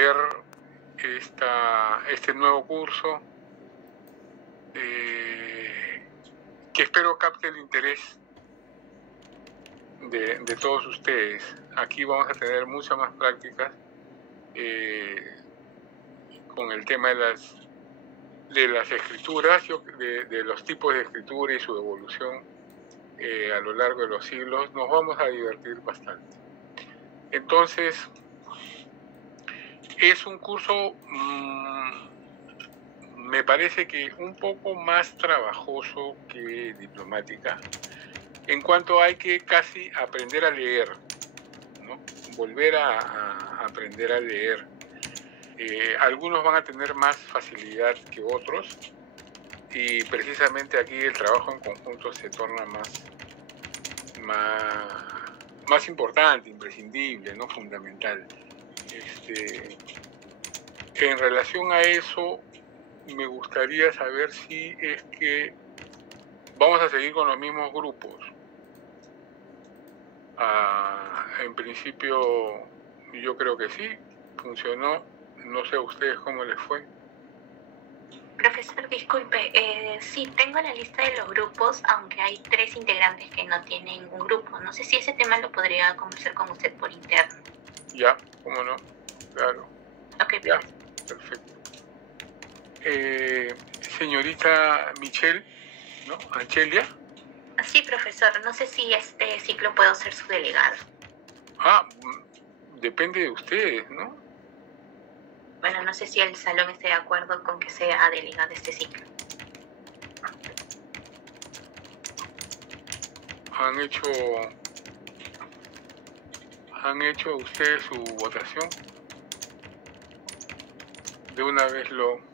ver este nuevo curso que espero capte el interés de todos ustedes. Aquí vamos a tener muchas más prácticas con el tema de las escrituras, de los tipos de escritura y su evolución a lo largo de los siglos. Nos vamos a divertir bastante. Entonces, es un curso, me parece que un poco más trabajoso que diplomática, en cuanto hay que casi aprender a leer, ¿no? Volver a aprender a leer. Algunos van a tener más facilidad que otros y precisamente aquí el trabajo en conjunto se torna más importante, imprescindible, ¿no? Fundamental. En relación a eso, me gustaría saber si es que vamos a seguir con los mismos grupos. En principio, yo creo que sí, funcionó. No sé a ustedes cómo les fue. Profesor, disculpe, sí, tengo la lista de los grupos, aunque hay 3 integrantes que no tienen un grupo. No sé si ese tema lo podría conversar con usted por interno. Ya, cómo no, claro. Ok, ya, perfecto. Señorita Michelle, ¿no? Anchelia. Sí, profesor, no sé si este ciclo puedo ser su delegado. Depende de ustedes, ¿no? Bueno, no sé si el salón esté de acuerdo con que sea delegado de este ciclo. ¿Han hecho ustedes su votación? De una vez lo...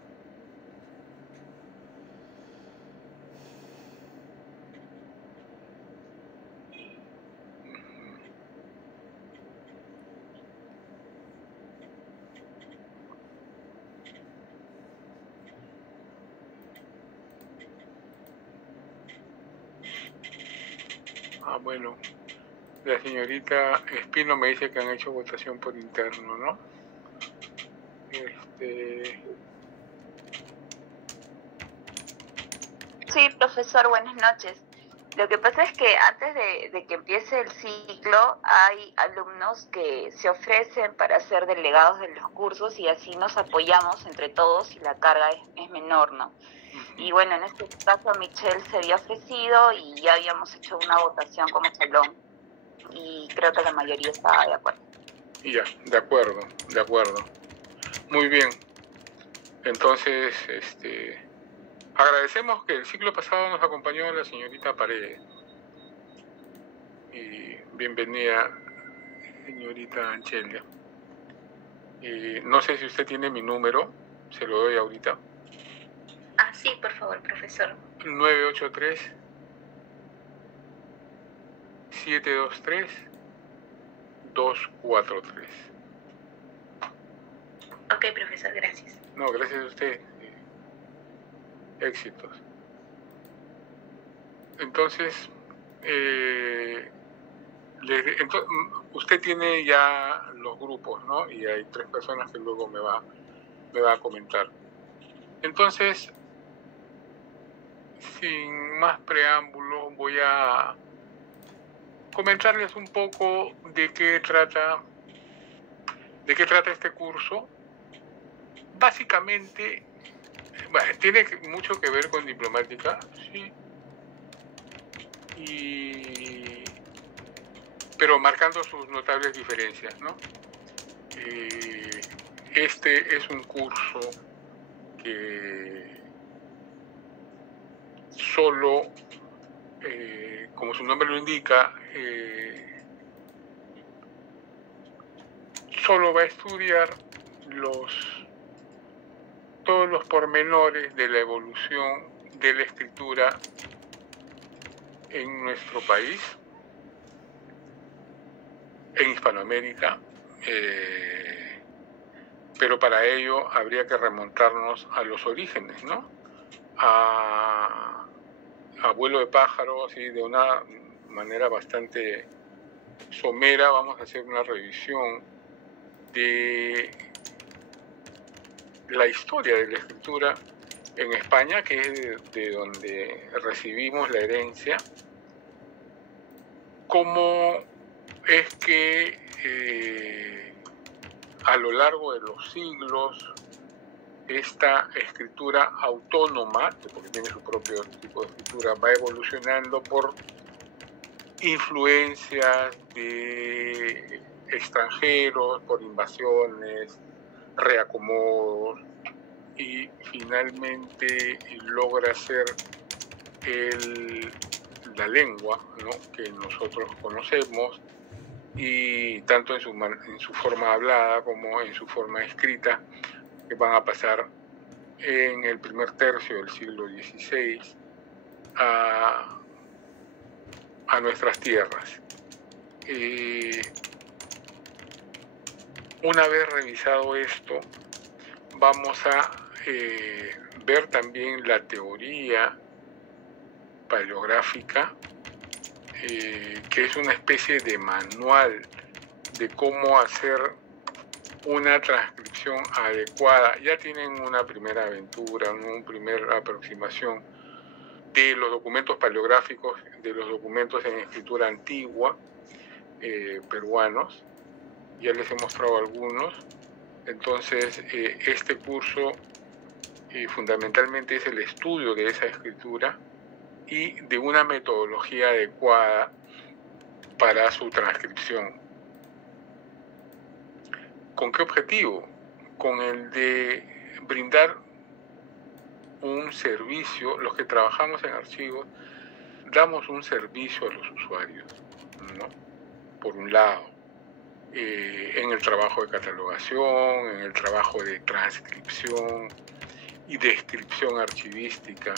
bueno, la señorita Espino me dice que han hecho votación por interno, ¿no? Sí, profesor, buenas noches. Lo que pasa es que antes de que empiece el ciclo hay alumnos que se ofrecen para ser delegados de los cursos y así nos apoyamos entre todos y la carga es menor, ¿no? Y bueno, en este caso Michelle se había ofrecido y ya habíamos hecho una votación como salón y creo que la mayoría estaba de acuerdo. Ya, de acuerdo. Muy bien. Entonces, agradecemos que el ciclo pasado nos acompañó la señorita Paredes. Y bienvenida, señorita Anchelia. No sé si usted tiene mi número, se lo doy ahorita. Sí, por favor, profesor. 983-723-243. Ok, profesor, gracias. No, gracias a usted. Éxitos. Entonces, usted tiene ya los grupos, ¿no? Y hay 3 personas que luego me va a comentar. Entonces, sin más preámbulos, voy a comentarles un poco de qué trata este curso. Básicamente, bueno, tiene mucho que ver con diplomática, sí, pero marcando sus notables diferencias, ¿no? Este es un curso que solo, como su nombre lo indica, solo va a estudiar todos los pormenores de la evolución de la escritura en nuestro país, en Hispanoamérica, pero para ello habría que remontarnos a los orígenes, ¿no? A vuelo de pájaro, así de una manera bastante somera, vamos a hacer una revisión de la historia de la escritura en España, que es de donde recibimos la herencia, cómo es que a lo largo de los siglos esta escritura autónoma, porque tiene su propio tipo de escritura, va evolucionando por influencias de extranjeros, por invasiones, reacomodos, y finalmente logra ser la lengua, ¿no?, que nosotros conocemos, y tanto en su forma hablada como en su forma escrita, que van a pasar en el primer tercio del siglo XVI a nuestras tierras. Una vez revisado esto, vamos a ver también la teoría paleográfica, que es una especie de manual de cómo hacer una transcripción adecuada. Ya tienen una primera aventura, una primera aproximación de los documentos paleográficos, de los documentos en escritura antigua peruanos. Ya les he mostrado algunos. Entonces, este curso fundamentalmente es el estudio de esa escritura y de una metodología adecuada para su transcripción. ¿Con qué objetivo? Con el de brindar un servicio. Los que trabajamos en archivos damos un servicio a los usuarios, ¿no? Por un lado, en el trabajo de catalogación, en el trabajo de transcripción y descripción archivística,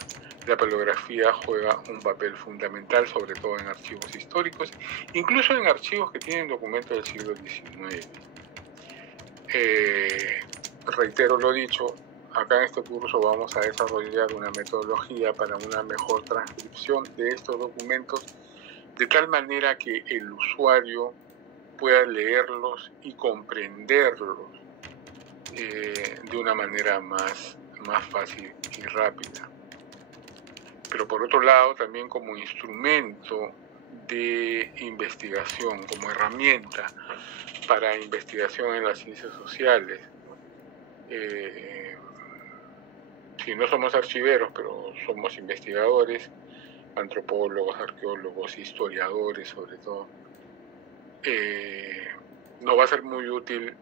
la paleografía juega un papel fundamental, sobre todo en archivos históricos, incluso en archivos que tienen documentos del siglo XIX. Reitero lo dicho, acá en este curso vamos a desarrollar una metodología para una mejor transcripción de estos documentos, de tal manera que el usuario pueda leerlos y comprenderlos de una manera más fácil y rápida. Pero por otro lado, también como instrumento de investigación, como herramienta para investigación en las ciencias sociales. Si no somos archiveros, pero somos investigadores, antropólogos, arqueólogos, historiadores sobre todo, nos va a ser muy útil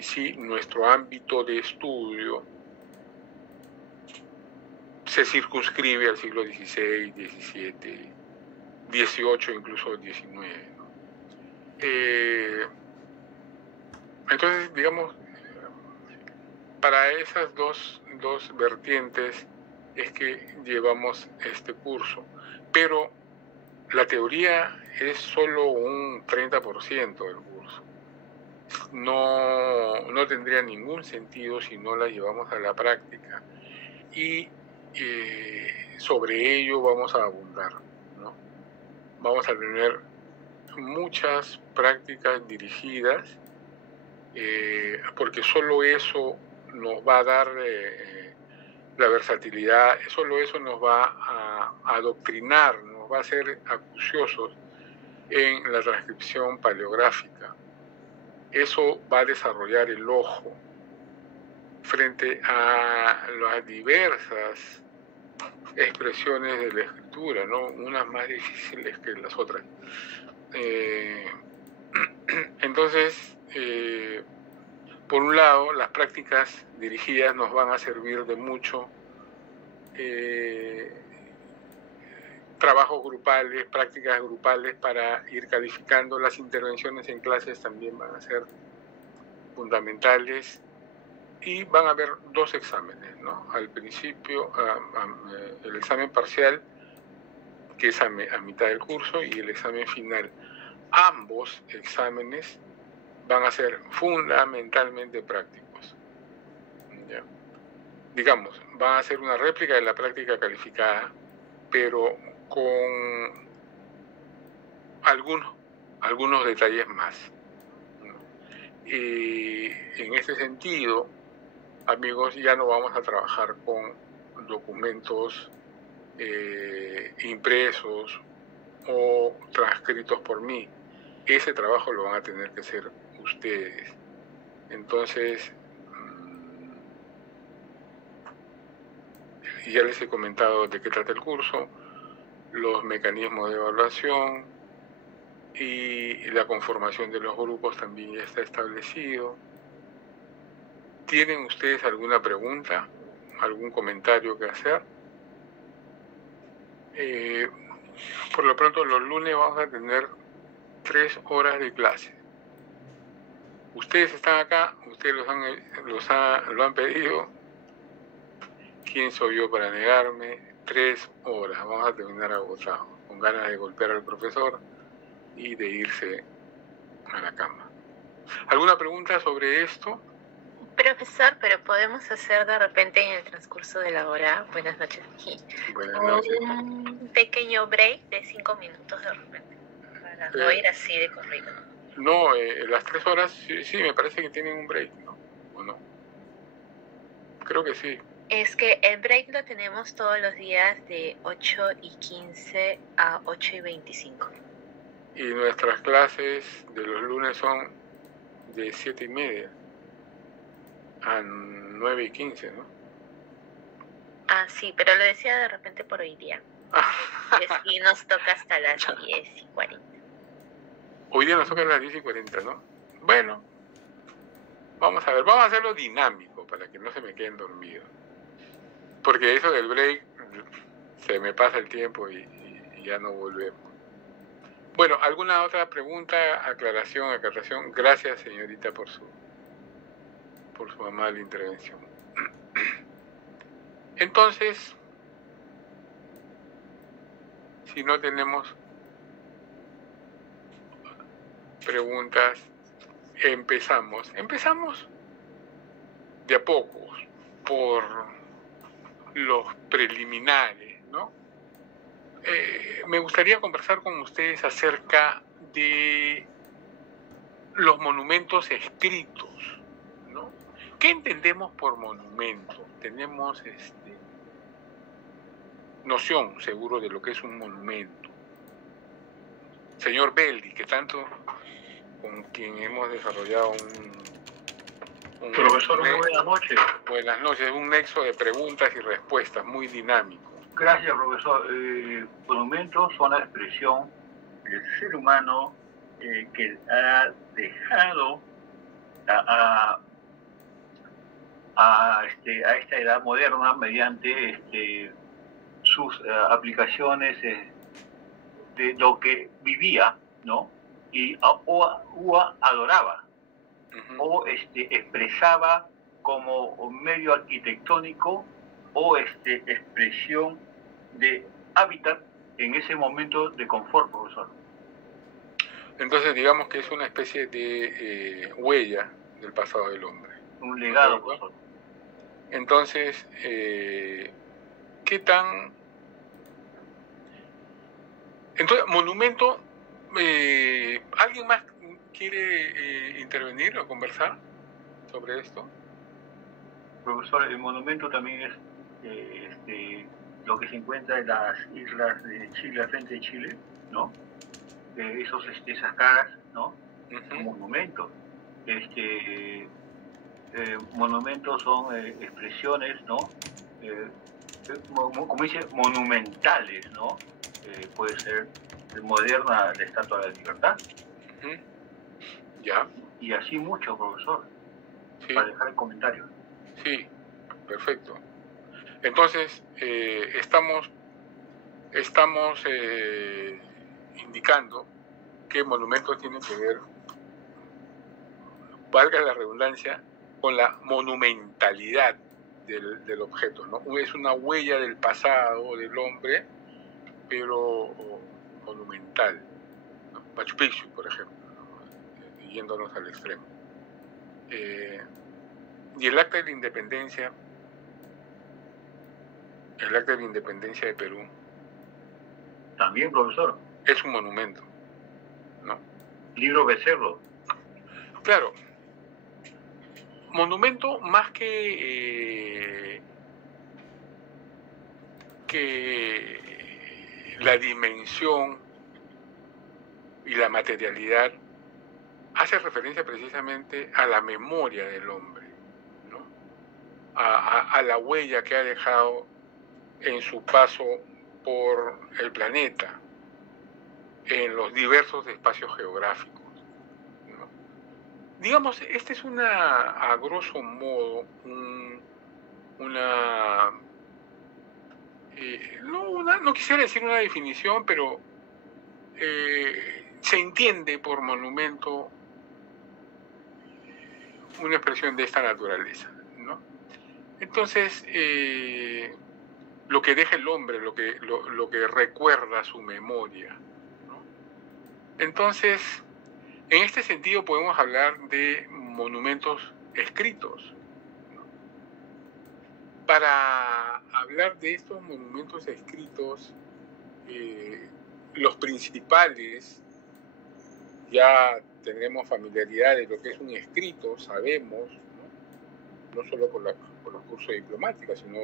si nuestro ámbito de estudio se circunscribe al siglo XVI, XVII, XVIII, incluso XIX, ¿no? Entonces, digamos, para esas dos vertientes es que llevamos este curso. Pero la teoría es solo un 30% del curso. No tendría ningún sentido si no la llevamos a la práctica. Y sobre ello vamos a abundar, ¿no? Vamos a tener muchas prácticas dirigidas, porque solo eso nos va a dar la versatilidad, solo eso nos va a adoctrinar, nos va a hacer acuciosos en la transcripción paleográfica. Eso va a desarrollar el ojo frente a las diversas expresiones de la escritura, ¿no? Unas más difíciles que las otras. Entonces, por un lado, las prácticas dirigidas nos van a servir de mucho. Trabajos grupales, prácticas grupales para ir calificando. Las intervenciones en clases también van a ser fundamentales. Y van a haber dos exámenes, ¿no? Al principio, el examen parcial, que es a mitad del curso, y el examen final. Ambos exámenes van a ser fundamentalmente prácticos, ¿ya? Digamos, van a ser una réplica de la práctica calificada, pero con algunos detalles más, ¿no? En ese sentido, amigos, ya no vamos a trabajar con documentos impresos o transcritos por mí. Ese trabajo lo van a tener que hacer ustedes. Entonces, ya les he comentado de qué trata el curso, los mecanismos de evaluación y la conformación de los grupos también ya está establecido. ¿Tienen ustedes alguna pregunta, algún comentario que hacer? Por lo pronto, los lunes vamos a tener 3 horas de clase. Ustedes están acá, ustedes lo han pedido. ¿Quién soy yo para negarme? 3 horas, vamos a terminar agotados, con ganas de golpear al profesor y de irse a la cama. ¿Alguna pregunta sobre esto? Profesor, pero podemos hacer de repente en el transcurso de la hora, buenas noches, Buenas noches. un pequeño break de 5 minutos de repente, para no ir así de corrido. No, las 3 horas sí, me parece que tienen un break, ¿no? ¿O no? Creo que sí. Es que el break lo tenemos todos los días de 8:15 a 8:25. Y nuestras clases de los lunes son de 7:30 a 9:15, ¿no? Ah, sí, pero lo decía de repente por hoy día. Y nos toca hasta las 10:40. Hoy día nos toca a las 10:40, ¿no? Bueno, vamos a ver, vamos a hacerlo dinámico para que no se me queden dormidos. Porque eso del break, se me pasa el tiempo y ya no volvemos. Bueno, ¿alguna otra pregunta, aclaración? Gracias, señorita, por su amable intervención. Entonces, si no tenemos preguntas, empezamos de a poco por los preliminares, ¿no? Me gustaría conversar con ustedes acerca de los monumentos escritos, ¿no? ¿Qué entendemos por monumento? Tenemos noción, seguro, de lo que es un monumento. Señor Beldi, que tanto con quien hemos desarrollado un Profesor, muy buenas noches. Buenas noches, un nexo de preguntas y respuestas muy dinámico. Gracias, profesor. Monumentos son la expresión del ser humano que ha dejado a esta edad moderna mediante sus aplicaciones de lo que vivía, ¿no? O adoraba, o expresaba como medio arquitectónico o expresión de hábitat en ese momento de confort, profesor. Entonces digamos que es una especie de huella del pasado del hombre. Un legado, profesor. Entonces, ¿qué tan...? Entonces, monumento, ¿alguien más quiere intervenir o conversar sobre esto? Profesor, el monumento también es lo que se encuentra en las islas de Chile, al frente de Chile, ¿no? Esas caras, ¿no? Son monumentos. Monumentos son expresiones, ¿no? Como dice, monumentales, ¿no? Puede ser moderna la Estatua de la Libertad. Ya. Y así mucho, profesor, sí. Para dejar el comentario. Sí, perfecto. Entonces, estamos indicando que monumentos tienen que ver, valga la redundancia, con la monumentalidad del objeto, ¿no? Es una huella del pasado del hombre, pero monumental, ¿no? Machu Picchu, por ejemplo, ¿no? Yéndonos al extremo. Y el acta de la independencia de Perú También, profesor. Es un monumento, ¿no? Libro Becerro. Claro. monumento más que la dimensión y la materialidad, hace referencia precisamente a la memoria del hombre, ¿no? A la huella que ha dejado en su paso por el planeta, en los diversos espacios geográficos, ¿no? Digamos, este es a grosso modo, no quisiera decir una definición, pero se entiende por monumento una expresión de esta naturaleza, ¿no? Entonces, lo que deja el hombre, lo que recuerda su memoria, ¿no? Entonces, en este sentido podemos hablar de monumentos escritos, ¿no? Para hablar de estos monumentos escritos, los principales, ya tenemos familiaridad de lo que es un escrito, sabemos, no solo por los cursos de diplomática, sino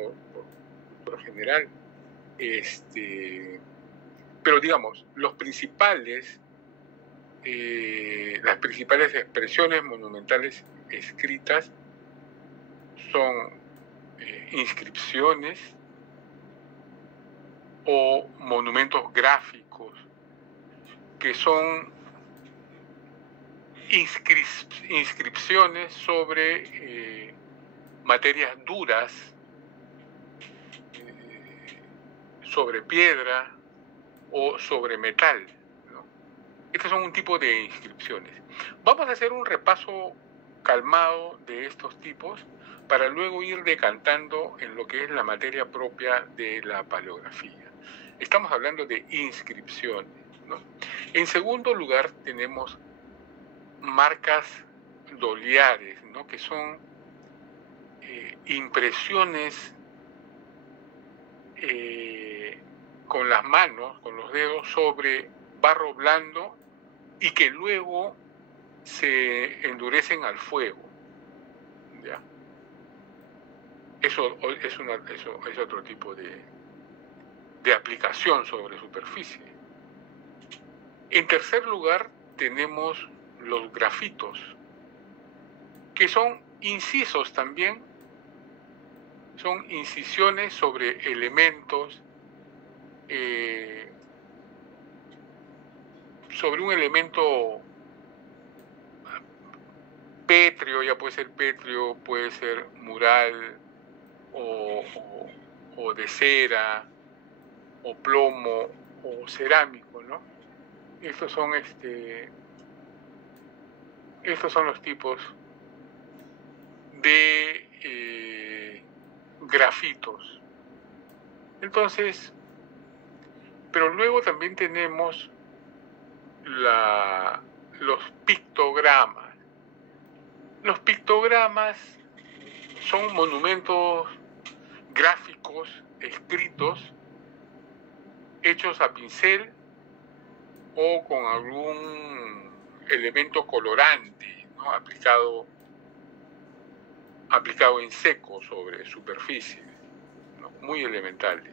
por lo general. Pero digamos, las principales expresiones monumentales escritas son inscripciones o monumentos gráficos, que son inscripciones sobre materias duras, sobre piedra o sobre metal, ¿no? Estos son un tipo de inscripciones. Vamos a hacer un repaso calmado de estos tipos para luego ir decantando en lo que es la materia propia de la paleografía. Estamos hablando de inscripciones, ¿no? En segundo lugar tenemos marcas doliares, ¿no? Que son impresiones con las manos, con los dedos, sobre barro blando y que luego se endurecen al fuego, ¿ya? Eso es otro tipo de aplicación sobre superficie. En tercer lugar tenemos los grafitos, que son incisos también, son incisiones sobre elementos, sobre un elemento pétreo, ya puede ser pétreo, puede ser mural o de cera o plomo o cerámico, ¿no? Estos son los tipos de grafitos. Entonces, pero luego también tenemos los pictogramas. Los pictogramas son monumentos gráficos escritos, hechos a pincel o con algún elemento colorante, ¿no? aplicado en seco sobre superficies, ¿no? Muy elementales,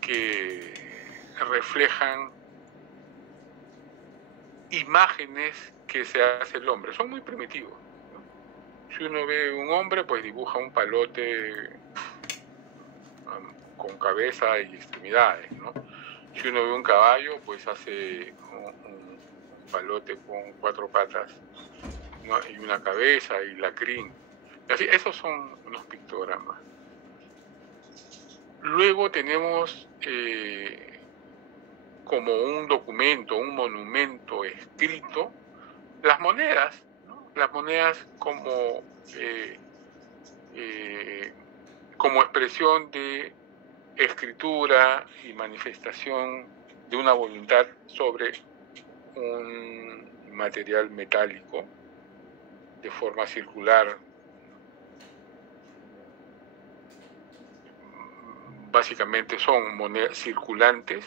que reflejan imágenes que se hace el hombre. Son muy primitivos, ¿no? Si uno ve un hombre, pues dibuja un palote con cabeza y extremidades, ¿no? Si uno ve un caballo, pues hace un palote con 4 patas, ¿no? Y una cabeza y la crin. Así, esos son unos pictogramas. Luego tenemos como un documento, un monumento escrito, las monedas, ¿no? Las monedas como expresión de escritura y manifestación de una voluntad sobre un material metálico de forma circular. Básicamente son monedas circulantes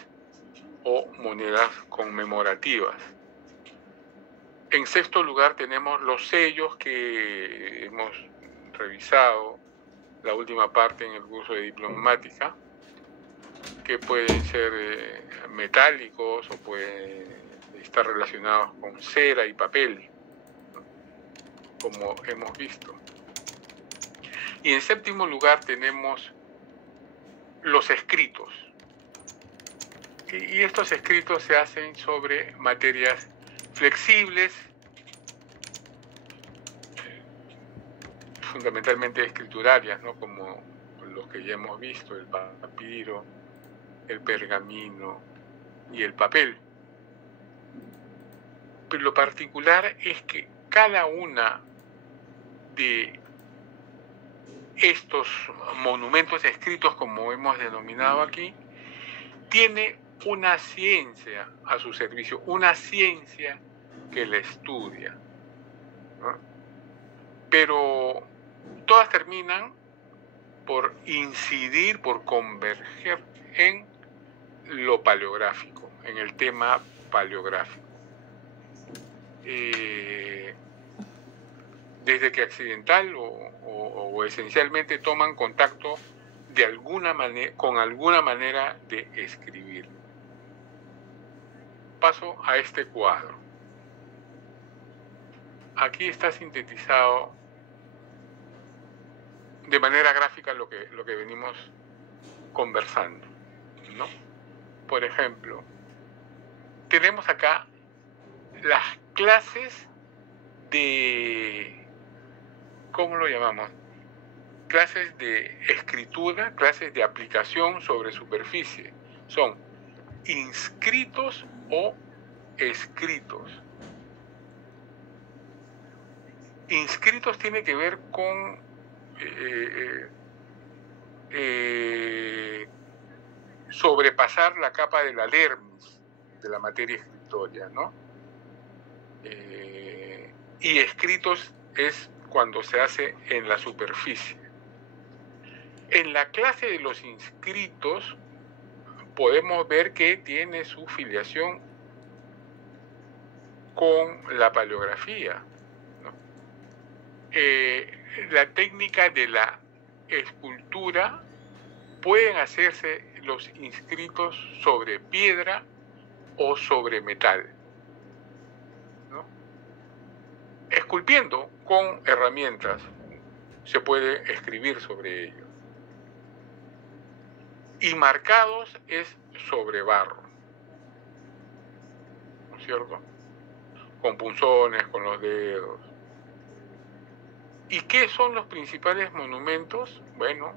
o monedas conmemorativas. En sexto lugar tenemos los sellos que hemos revisado la última parte en el curso de diplomática, que pueden ser metálicos o pueden estar relacionados con cera y papel, ¿no? Como hemos visto. Y en séptimo lugar tenemos los escritos. Y estos escritos se hacen sobre materias flexibles, fundamentalmente escriturarias, ¿no? Como los que ya hemos visto, el papiro, el pergamino y el papel. Pero lo particular es que cada una de estos monumentos escritos, como hemos denominado aquí, tiene una ciencia a su servicio, una ciencia que la estudia, ¿no? Pero todas terminan por incidir, por converger en lo paleográfico, en el tema paleográfico. Desde que accidental o esencialmente toman contacto de alguna manera, con alguna manera de escribir. Paso a este cuadro. Aquí está sintetizado de manera gráfica lo que venimos conversando, ¿no? Por ejemplo, tenemos acá las clases de, ¿cómo lo llamamos? Clases de escritura, clases de aplicación sobre superficie. Son inscritos o escritos. Inscritos tiene que ver con sobrepasar la capa de la dermis de la materia escritoria, ¿no? Y escritos es cuando se hace en la superficie. En la clase de los inscritos podemos ver que tiene su filiación con la paleografía, ¿no? La técnica de la escultura, pueden hacerse los inscritos sobre piedra o sobre metal, ¿no? Esculpiendo con herramientas se puede escribir sobre ello. Y marcados es sobre barro, ¿no es cierto? Con punzones, con los dedos. ¿Y qué son los principales monumentos? Bueno,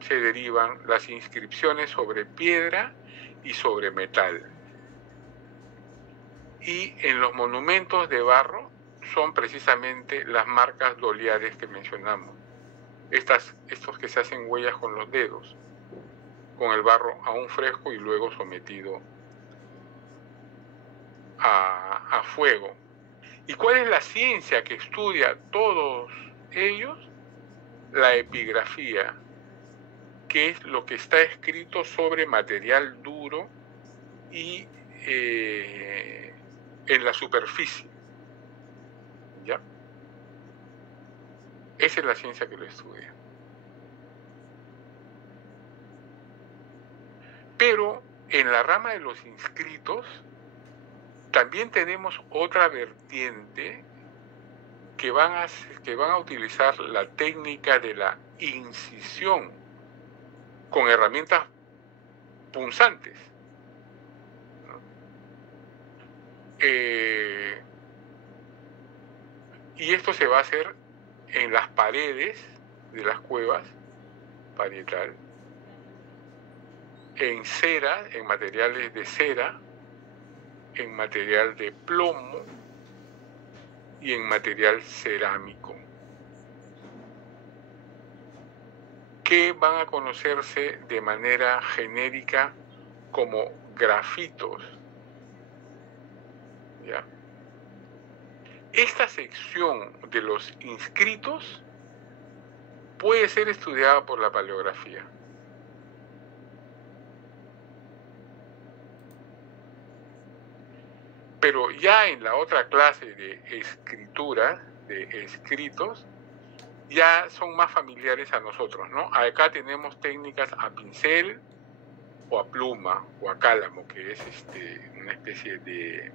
se derivan las inscripciones sobre piedra y sobre metal. Y en los monumentos de barro son precisamente las marcas doliares que mencionamos. Estos que se hacen huellas con los dedos, con el barro aún fresco y luego sometido a fuego. ¿Y cuál es la ciencia que estudia todos ellos? La epigrafía, que es lo que está escrito sobre material duro y en la superficie. ¿Ya? Esa es la ciencia que lo estudia. Pero en la rama de los inscritos también tenemos otra vertiente que van a utilizar la técnica de la incisión con herramientas punzantes, ¿no? Y esto se va a hacer en las paredes de las cuevas parietal, en cera, en materiales de cera, en material de plomo y en material cerámico, que van a conocerse de manera genérica como grafitos. ¿Ya? Esta sección de los inscritos puede ser estudiada por la paleografía. Pero ya en la otra clase de escritura, de escritos, ya son más familiares a nosotros, ¿no? Acá tenemos técnicas a pincel o a pluma o a cálamo, que es una especie de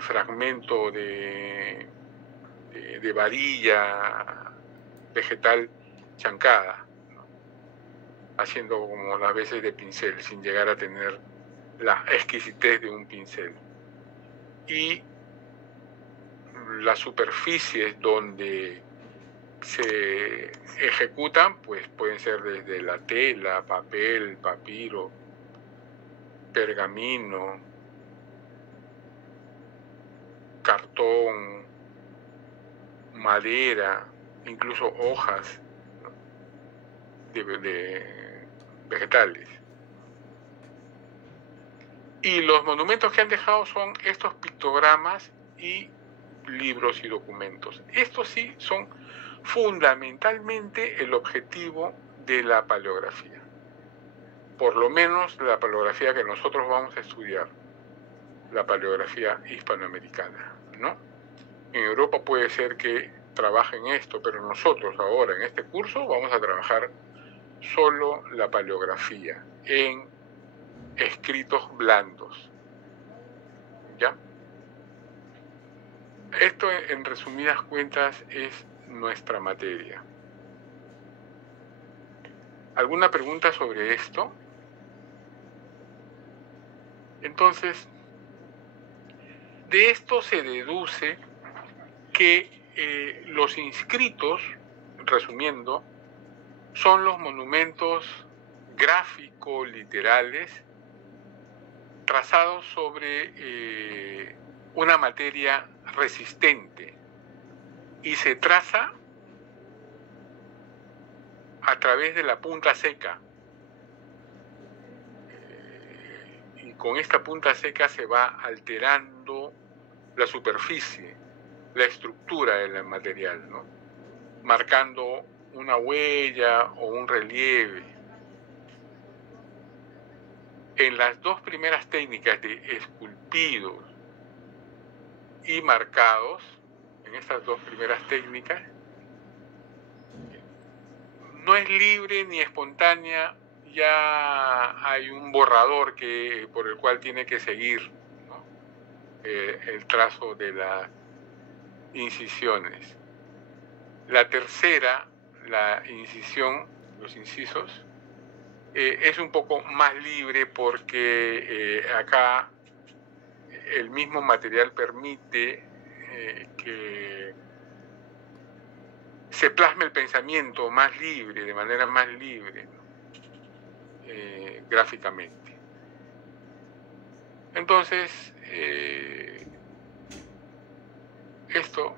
fragmento de varilla vegetal chancada, ¿no? Haciendo como las veces de pincel, sin llegar a tener la exquisitez de un pincel. Y las superficies donde se ejecutan, pues pueden ser desde la tela, papel, papiro, pergamino, cartón, madera, incluso hojas, ¿no? de vegetales. Y los monumentos que han dejado son estos pictogramas y libros y documentos. Estos sí son fundamentalmente el objetivo de la paleografía. Por lo menos la paleografía que nosotros vamos a estudiar, la paleografía hispanoamericana, ¿no? En Europa puede ser que trabajen esto, pero nosotros ahora en este curso vamos a trabajar solo la paleografía en escritos blandos, ¿ya? Esto, en resumidas cuentas, es nuestra materia. ¿Alguna pregunta sobre esto? Entonces, de esto se deduce que los inscritos, resumiendo, son los monumentos gráfico-literales trazados sobre una materia resistente, y se traza a través de la punta seca. Y con esta punta seca se va alterando la superficie, la estructura del material, ¿no? Marcando una huella o un relieve. En las dos primeras técnicas de esculpidos y marcados, en estas dos primeras técnicas, no es libre ni espontánea, ya hay un borrador por el cual tiene que seguir, ¿no? El trazo de las incisiones. La tercera, la incisión, los incisos, es un poco más libre porque acá el mismo material permite que se plasme el pensamiento más libre, de manera más libre, ¿no? Gráficamente. Entonces, esto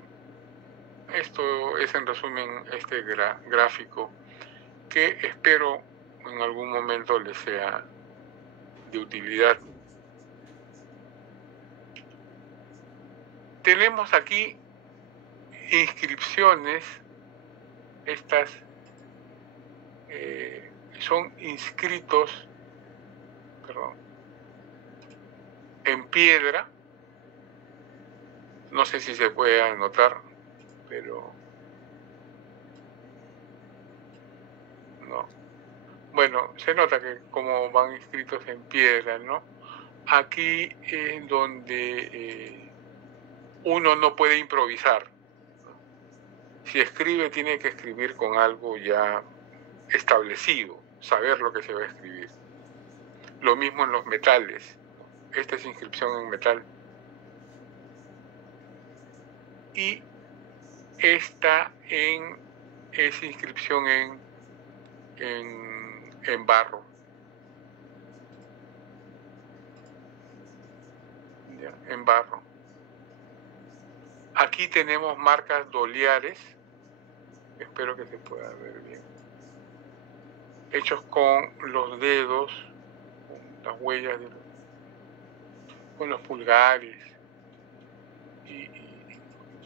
es en resumen este gráfico, que espero en algún momento les sea de utilidad. Tenemos aquí inscripciones. Estas son inscritos, en piedra. No sé si se puede anotar, pero no. Bueno, se nota que como van inscritos en piedra, ¿no? Aquí es donde uno no puede improvisar. Si escribe, tiene que escribir con algo ya establecido, saber lo que se va a escribir. Lo mismo en los metales. Esta es inscripción en metal. Y esta es inscripción en barro. Ya, en barro. Aquí tenemos marcas doliares. Espero que se pueda ver bien. Hechos con los dedos, con las huellas, con los pulgares y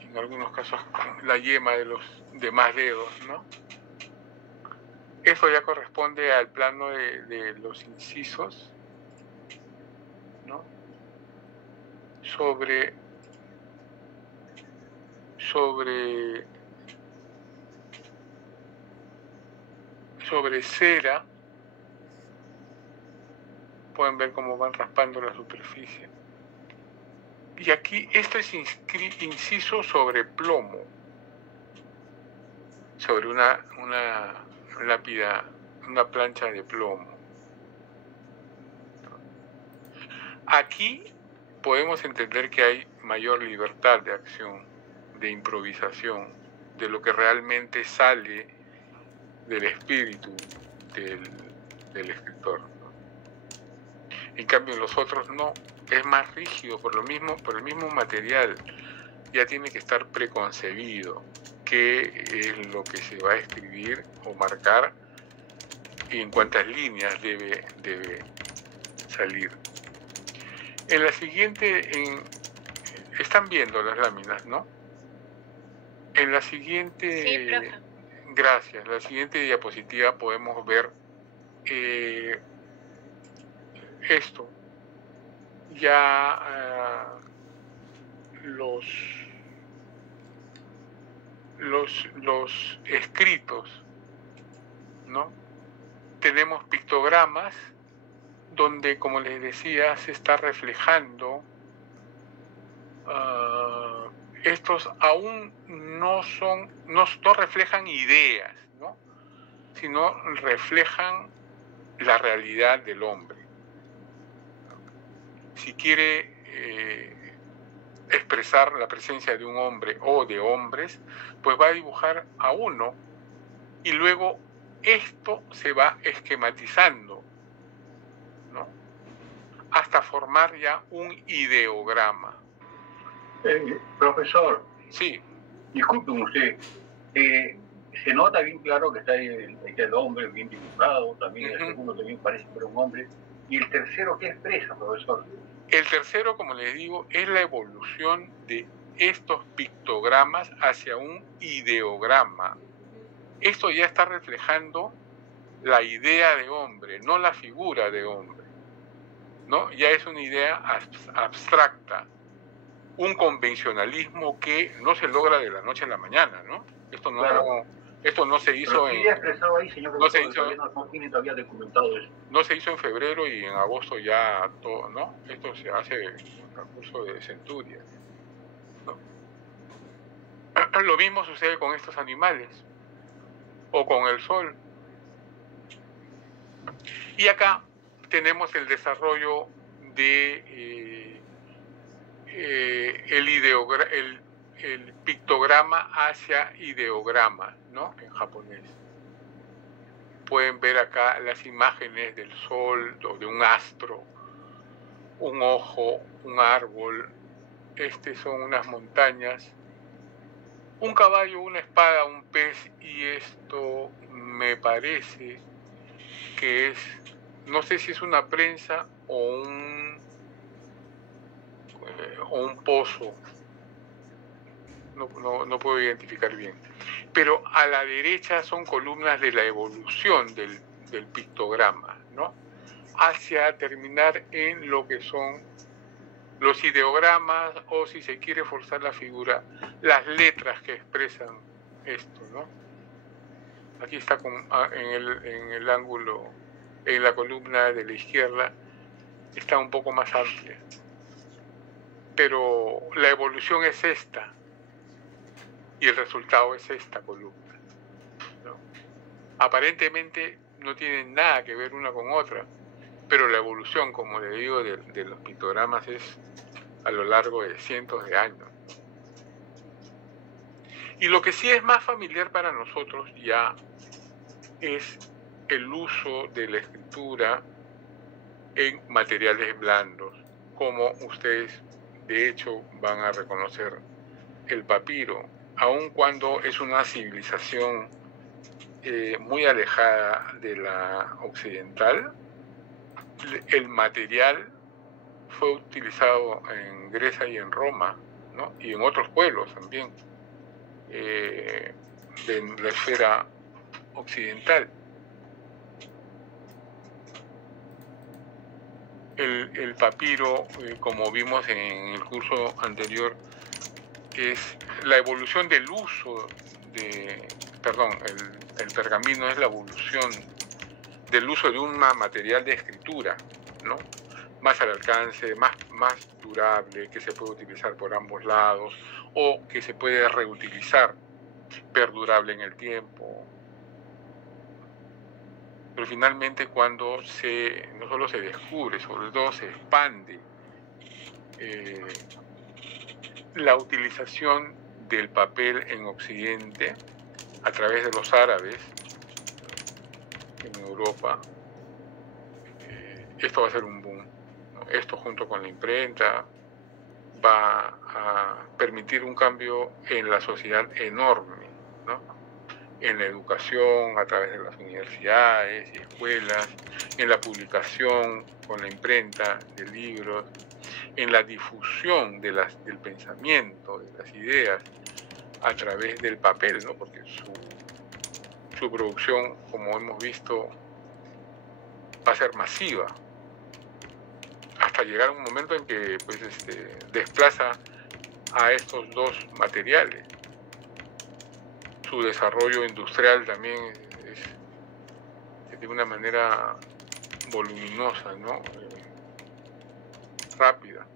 en algunos casos con la yema de los demás dedos, ¿no? Eso ya corresponde al plano de los incisos, ¿no? sobre cera. Pueden ver cómo van raspando la superficie. Y aquí esto es inciso sobre plomo, sobre una lápida, una plancha de plomo. Aquí podemos entender que hay mayor libertad de acción, de improvisación, de lo que realmente sale del espíritu del escritor, ¿no? En cambio, en los otros no, es más rígido por el mismo material, ya tiene que estar preconcebido qué es lo que se va a escribir o marcar y en cuántas líneas debe salir. En la siguiente, están viendo las láminas, ¿no? En la siguiente, sí, profe. Gracias, la siguiente diapositiva podemos ver esto. Ya los escritos, ¿no? Tenemos pictogramas donde, como les decía, se está reflejando. Estos aún no reflejan ideas, ¿no? Sino reflejan la realidad del hombre. Si quiere expresar la presencia de un hombre o de hombres, pues va a dibujar a uno y luego esto se va esquematizando, ¿no? Hasta formar ya un ideograma. Profesor, sí, disculpen usted, se nota bien claro que está el hombre bien dibujado, también el segundo también parece ser un hombre, y el tercero, ¿qué expresa, profesor? El tercero, como les digo, es la evolución de estos pictogramas hacia un ideograma. Esto ya está reflejando la idea de hombre, no la figura de hombre, ¿no? Ya es una idea abstracta, un convencionalismo que no se logra de la noche a la mañana, ¿no? Esto no, claro. Esto no se hizo en... expresado ahí, señor profesor, no tiene todavía documentado eso. No se hizo en febrero y en agosto ya todo, ¿no? Esto se hace en el transcurso de centurias, ¿no? Lo mismo sucede con estos animales o con el sol. Y acá tenemos el desarrollo de el pictograma hacia ideograma, ¿no? En japonés. Pueden ver acá las imágenes del sol o de un astro, un ojo, un árbol. Son unas montañas, un caballo, una espada, un pez, y esto me parece que es, no sé si es una prensa o un pozo, no puedo identificar bien, pero a la derecha son columnas de la evolución del pictograma, ¿no? Hacia terminar en lo que son los ideogramas, o si se quiere forzar la figura, las letras que expresan esto, ¿no? Aquí está en el ángulo, en la columna de la izquierda, está un poco más amplia. Pero la evolución es esta, y el resultado es esta columna, ¿no? Aparentemente no tienen nada que ver una con otra, pero la evolución, como le digo, de los pictogramas es a lo largo de cientos de años. Y lo que sí es más familiar para nosotros ya es el uso de la escritura en materiales blandos, como ustedes de hecho van a reconocer el papiro, aun cuando es una civilización muy alejada de la occidental. El material fue utilizado en Grecia y en Roma, ¿no? Y en otros pueblos también de la esfera occidental. El papiro, como vimos en el curso anterior, es la evolución del uso el pergamino es la evolución del uso de un material de escritura, ¿no? Más al alcance, más durable, que se puede utilizar por ambos lados o que se puede reutilizar, perdurable en el tiempo. Pero finalmente cuando no solo se descubre, sobre todo se expande la utilización del papel en Occidente a través de los árabes en Europa, esto va a ser un boom, ¿no? Esto junto con la imprenta va a permitir un cambio en la sociedad enorme, ¿no? En la educación, a través de las universidades y escuelas, en la publicación con la imprenta de libros, en la difusión del pensamiento, de las ideas, a través del papel, ¿no? Porque su producción, como hemos visto, va a ser masiva, hasta llegar a un momento en que pues, desplaza a estos dos materiales. Su desarrollo industrial también es de una manera voluminosa, ¿no? Rápida.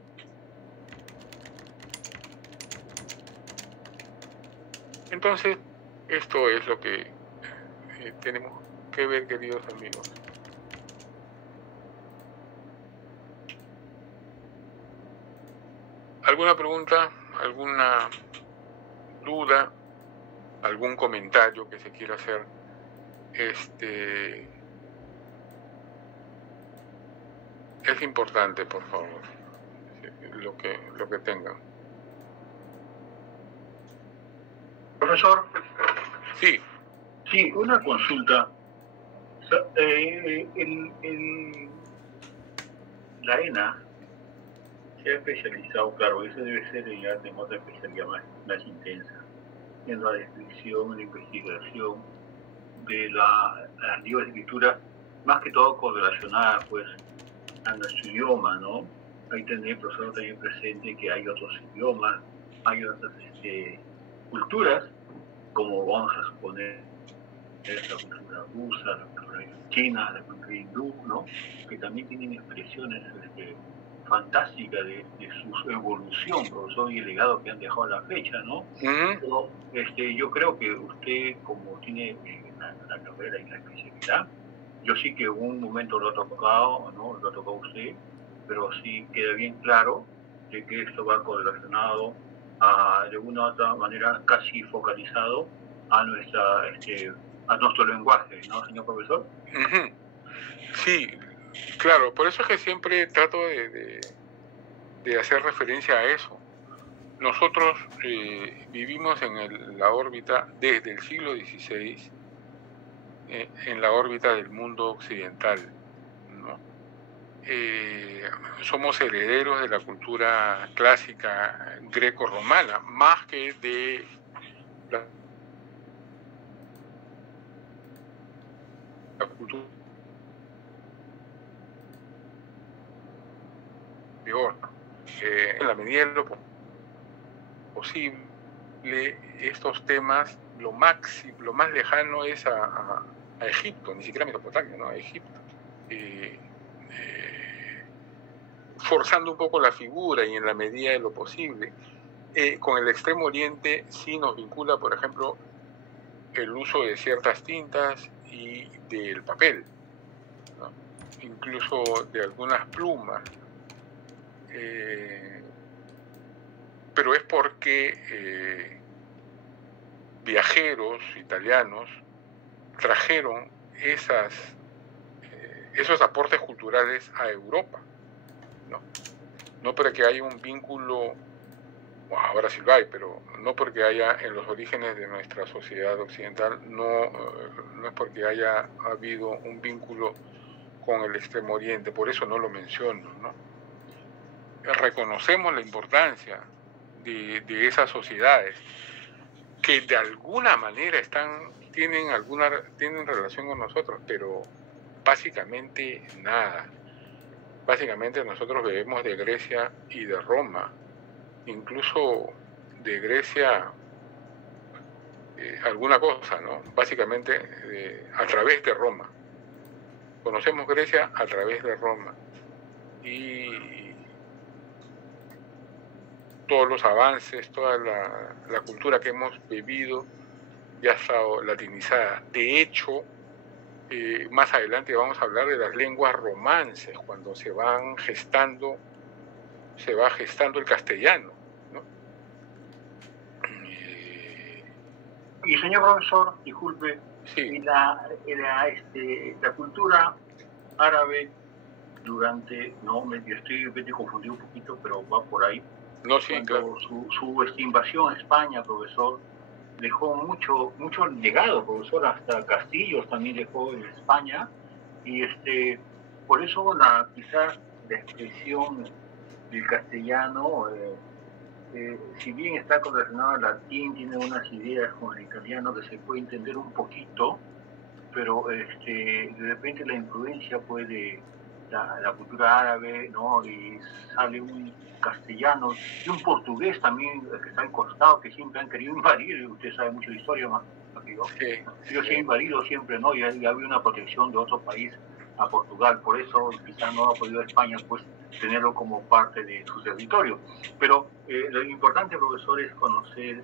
Entonces, esto es lo que tenemos que ver, queridos amigos. ¿Alguna pregunta? ¿Alguna duda? ¿Algún comentario que se quiera hacer? Es importante, por favor, lo que tengan. Profesor. Sí. Sí, una consulta. La ENA se ha especializado, claro, eso debe ser ya en otra especialidad más intensa, en la descripción, en la investigación de la antigua escritura, más que todo correlacionada pues a nuestro idioma, ¿no? Hay que tener, profesor, también presente que hay otros idiomas, hay otras culturas, como vamos a suponer la cultura rusa, la cultura china, la cultura hindú, ¿no? Que también tienen expresiones fantásticas de su evolución, profesor, y el legado que han dejado a la fecha, ¿no? Uh-huh. Pero, yo creo que usted, como tiene la carrera y la especialidad, yo sí que en un momento lo ha tocado, ¿no? Lo ha tocado usted, pero sí queda bien claro de que esto va correlacionado de una u otra manera casi focalizado a nuestro lenguaje, ¿no, señor profesor? Uh-huh. Sí, claro, por eso es que siempre trato de hacer referencia a eso. Nosotros vivimos en la órbita desde el siglo XVI, en la órbita del mundo occidental, ¿no? Somos herederos de la cultura clásica greco-romana, más que de la cultura peor. En la medida de lo posible, estos temas, lo más lejano es a Egipto, ni siquiera a Mesopotamia, ¿no? A Egipto. Forzando un poco la figura y en la medida de lo posible. Con el Extremo Oriente sí nos vincula, por ejemplo, el uso de ciertas tintas y del papel, ¿no? Incluso de algunas plumas. Pero es porque viajeros italianos trajeron esos aportes culturales a Europa, no porque haya un vínculo, bueno, ahora sí lo hay, pero no porque haya en los orígenes de nuestra sociedad occidental, no es porque haya habido un vínculo con el Extremo Oriente, por eso no lo menciono, ¿no? Reconocemos la importancia de esas sociedades que de alguna manera tienen relación con nosotros, pero básicamente nada. básicamente nosotros bebemos de Grecia y de Roma, incluso de Grecia alguna cosa, ¿no? Básicamente a través de Roma. Conocemos Grecia a través de Roma. Y todos los avances, toda la cultura que hemos vivido ya ha estado latinizada. De hecho, más adelante vamos a hablar de las lenguas romances, cuando se va gestando el castellano, ¿no? Y señor profesor, disculpe, Sí. la cultura árabe durante, yo estoy confundido un poquito, pero va por ahí. No, sí, cuando claro. su invasión a España, profesor, dejó mucho legado, profesor, hasta castillos también dejó en España, y por eso quizás la expresión del castellano, si bien está relacionado al latín, tiene unas ideas con el italiano que se puede entender un poquito, pero de repente la influencia puede la cultura árabe, ¿no? Y sale un castellano y un portugués también que está al costado, que siempre han querido invadir. Usted sabe mucho de historia más que yo. Sí, Ellos se han invadido siempre, ¿no? Y había una protección de otro país a Portugal, por eso quizás no ha podido España pues tenerlo como parte de su territorio. Pero lo importante, profesor, es conocer,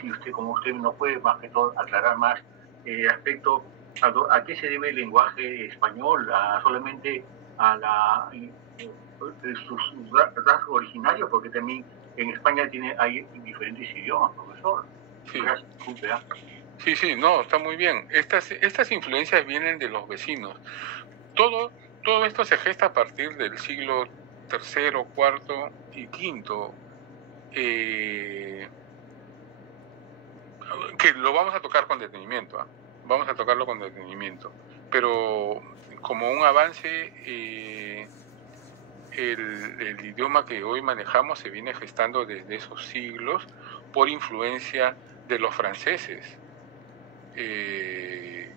si usted, como usted no puede más que todo aclarar más respecto a qué se debe el lenguaje español, solamente a sus rasgos originarios, porque también en España hay diferentes idiomas, profesor. sí. Gracias, disculpe. Sí, no, está muy bien. Estas influencias vienen de los vecinos. Todo esto se gesta a partir del siglo III, IV y V, que lo vamos a tocar con detenimiento, ¿eh? Vamos a tocarlo con detenimiento. Pero como un avance, el idioma que hoy manejamos se viene gestando desde esos siglos por influencia de los franceses, que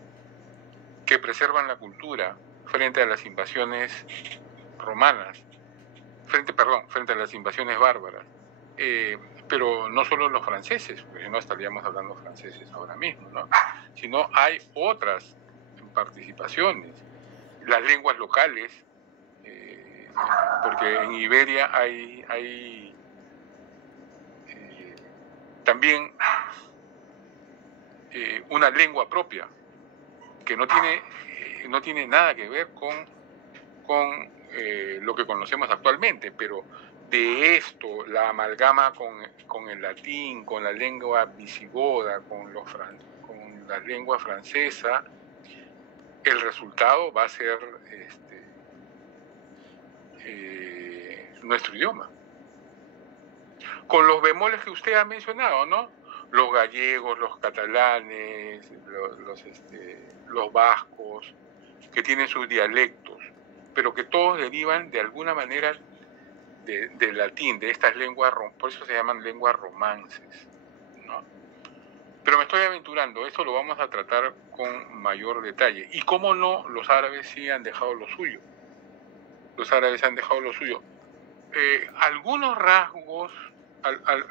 preservan la cultura frente a las invasiones romanas, frente a las invasiones bárbaras. Pero no solo los franceses, porque no estaríamos hablando franceses ahora mismo, ¿no? Sino hay otras participaciones, las lenguas locales, porque en Iberia hay también una lengua propia que no tiene nada que ver con lo que conocemos actualmente, pero de esto, la amalgama con el latín, con la lengua visigoda, con la lengua francesa, el resultado va a ser nuestro idioma. Con los bemoles que usted ha mencionado, ¿no? Los gallegos, los catalanes, los vascos, que tienen sus dialectos, pero que todos derivan de alguna manera del latín, de estas lenguas, por eso se llaman lenguas romances, ¿no? Pero me estoy aventurando, esto lo vamos a tratar con mayor detalle. Y cómo no, los árabes sí han dejado lo suyo. Los árabes han dejado lo suyo. Algunos rasgos,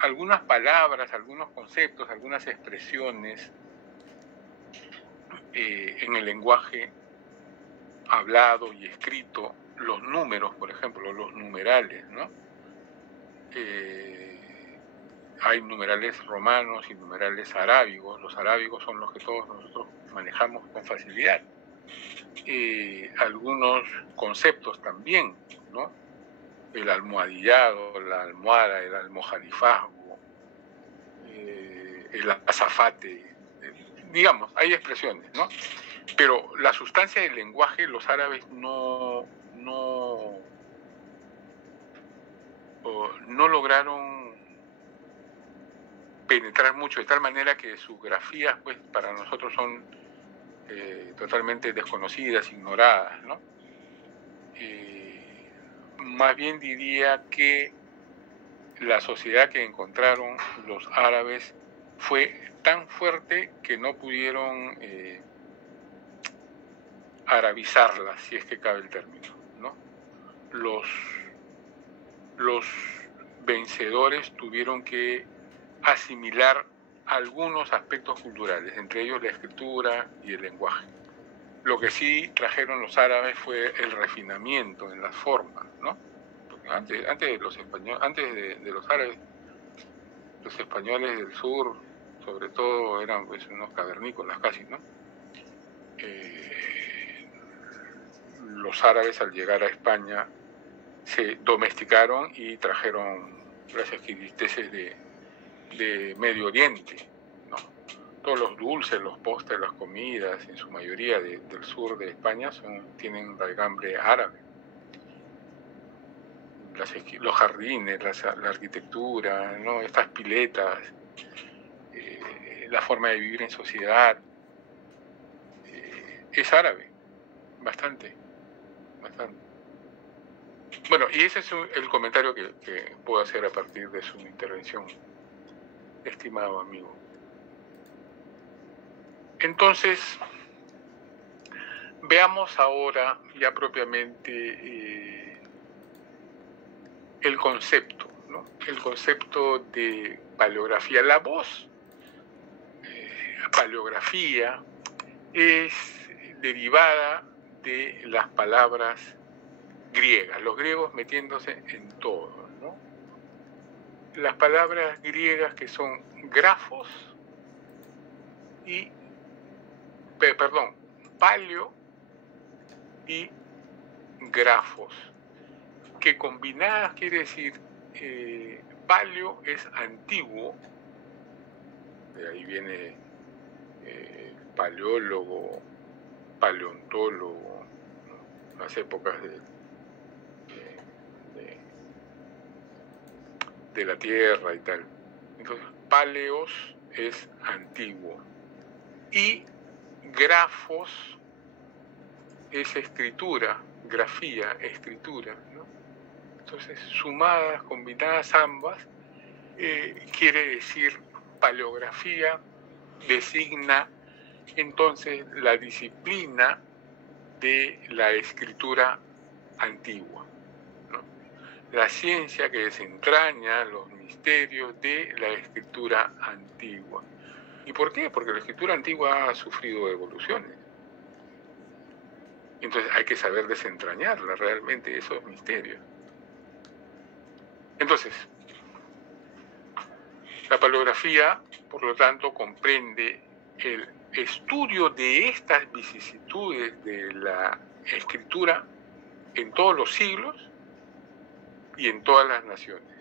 algunas palabras, algunos conceptos, algunas expresiones en el lenguaje hablado y escrito, los números, por ejemplo, los numerales, ¿no? Hay numerales romanos y numerales arábigos. Los arábigos son los que todos nosotros manejamos con facilidad. Algunos conceptos también, ¿no? El almohadillado, la almohada, el almojarifazgo, el azafate, digamos, hay expresiones, ¿no? Pero la sustancia del lenguaje los árabes no lograron penetrar mucho, de tal manera que sus grafías, pues, para nosotros son totalmente desconocidas, ignoradas, ¿no? Más bien diría que la sociedad que encontraron los árabes fue tan fuerte que no pudieron arabizarla, si es que cabe el término, ¿no? los vencedores tuvieron que asimilar algunos aspectos culturales, entre ellos la escritura y el lenguaje. Lo que sí trajeron los árabes fue el refinamiento en las formas, ¿no? Porque antes de los españoles, antes de los árabes, los españoles del sur, sobre todo, eran pues unos cavernícolas casi, ¿no? Los árabes, al llegar a España, se domesticaron y trajeron las exquisiteces de Medio Oriente, ¿no? Todos los dulces, los postres, las comidas, en su mayoría del sur de España, tienen raigambre árabe. Los jardines, la arquitectura, ¿no? Estas piletas, la forma de vivir en sociedad, es árabe, bastante. Bueno, y ese es el comentario que puedo hacer a partir de su intervención, estimado amigo. Entonces, veamos ahora ya propiamente el concepto, ¿no? El concepto de paleografía. La voz, paleografía, es derivada de las palabras griegas, los griegos metiéndose en todo, ¿no? Las palabras griegas que son grafos y, paleo y grafos, que combinadas quiere decir, paleo es antiguo, de ahí viene paleólogo, paleontólogo, ¿no? Las épocas de la Tierra y tal. Entonces, paleos es antiguo y grafos es escritura, grafía, escritura, ¿no? Entonces, sumadas, combinadas ambas, quiere decir paleografía, designa entonces la disciplina de la escritura antigua, ¿no? La ciencia que desentraña los misterios de la escritura antigua. ¿Y por qué? Porque la escritura antigua ha sufrido evoluciones. Entonces hay que saber desentrañarla realmente, esos misterios. Entonces, la paleografía, por lo tanto, comprende el estudio de estas vicisitudes de la escritura en todos los siglos y en todas las naciones.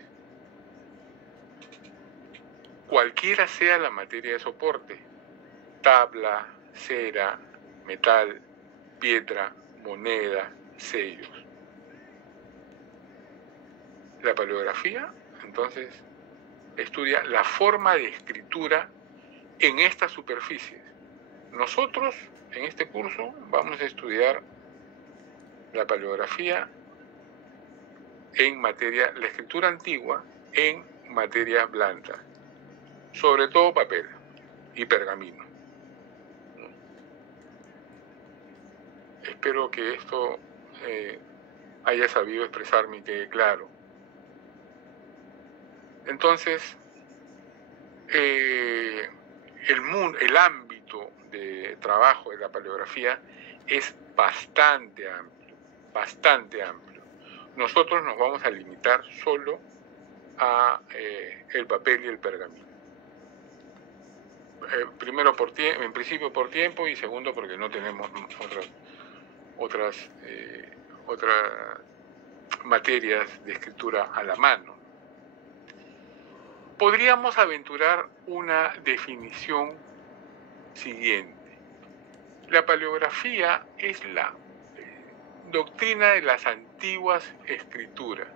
Cualquiera sea la materia de soporte, tabla, cera, metal, piedra, moneda, sellos. La paleografía, entonces, estudia la forma de escritura en estas superficies. Nosotros, en este curso, vamos a estudiar la paleografía en materia, la escritura antigua en materia blanda, sobre todo papel y pergamino. Espero que esto haya sabido expresarme y quede claro. Entonces, el ámbito de trabajo de la paleografía es bastante amplio, bastante amplio. Nosotros nos vamos a limitar solo a el papel y el pergamino. Primero, en principio por tiempo, y segundo porque no tenemos otras materias de escritura a la mano. Podríamos aventurar una definición siguiente. La paleografía es la doctrina de las antiguas escrituras,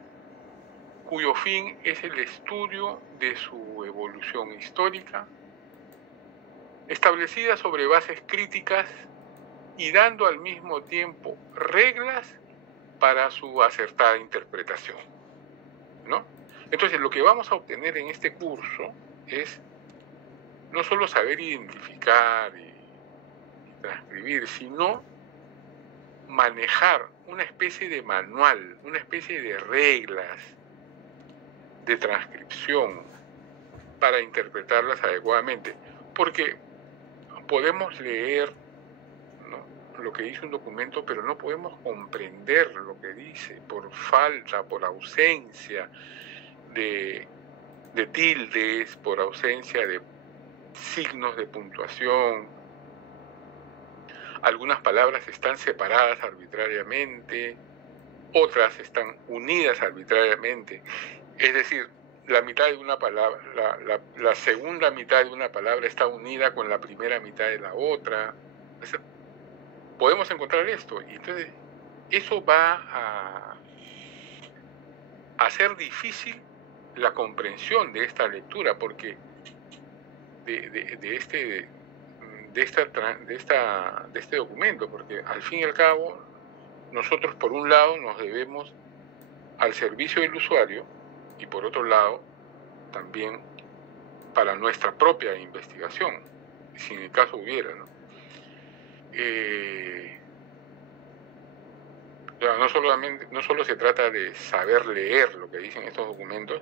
cuyo fin es el estudio de su evolución histórica, establecida sobre bases críticas y dando al mismo tiempo reglas para su acertada interpretación, ¿no? Entonces, lo que vamos a obtener en este curso es no solo saber identificar y transcribir, sino manejar una especie de manual, una especie de reglas de transcripción para interpretarlas adecuadamente, porque podemos leer, ¿no?, lo que dice un documento, pero no podemos comprender lo que dice por falta, por ausencia de tildes, por ausencia de signos de puntuación. Algunas palabras están separadas arbitrariamente, otras están unidas arbitrariamente. Es decir, la mitad de una palabra, la segunda mitad de una palabra está unida con la primera mitad de la otra. Podemos encontrar esto, y entonces eso va a hacer difícil la comprensión de esta lectura, porque de este documento, porque al fin y al cabo nosotros por un lado nos debemos al servicio del usuario y por otro lado también para nuestra propia investigación, si en el caso hubiera, ¿no? No solo se trata de saber leer lo que dicen estos documentos,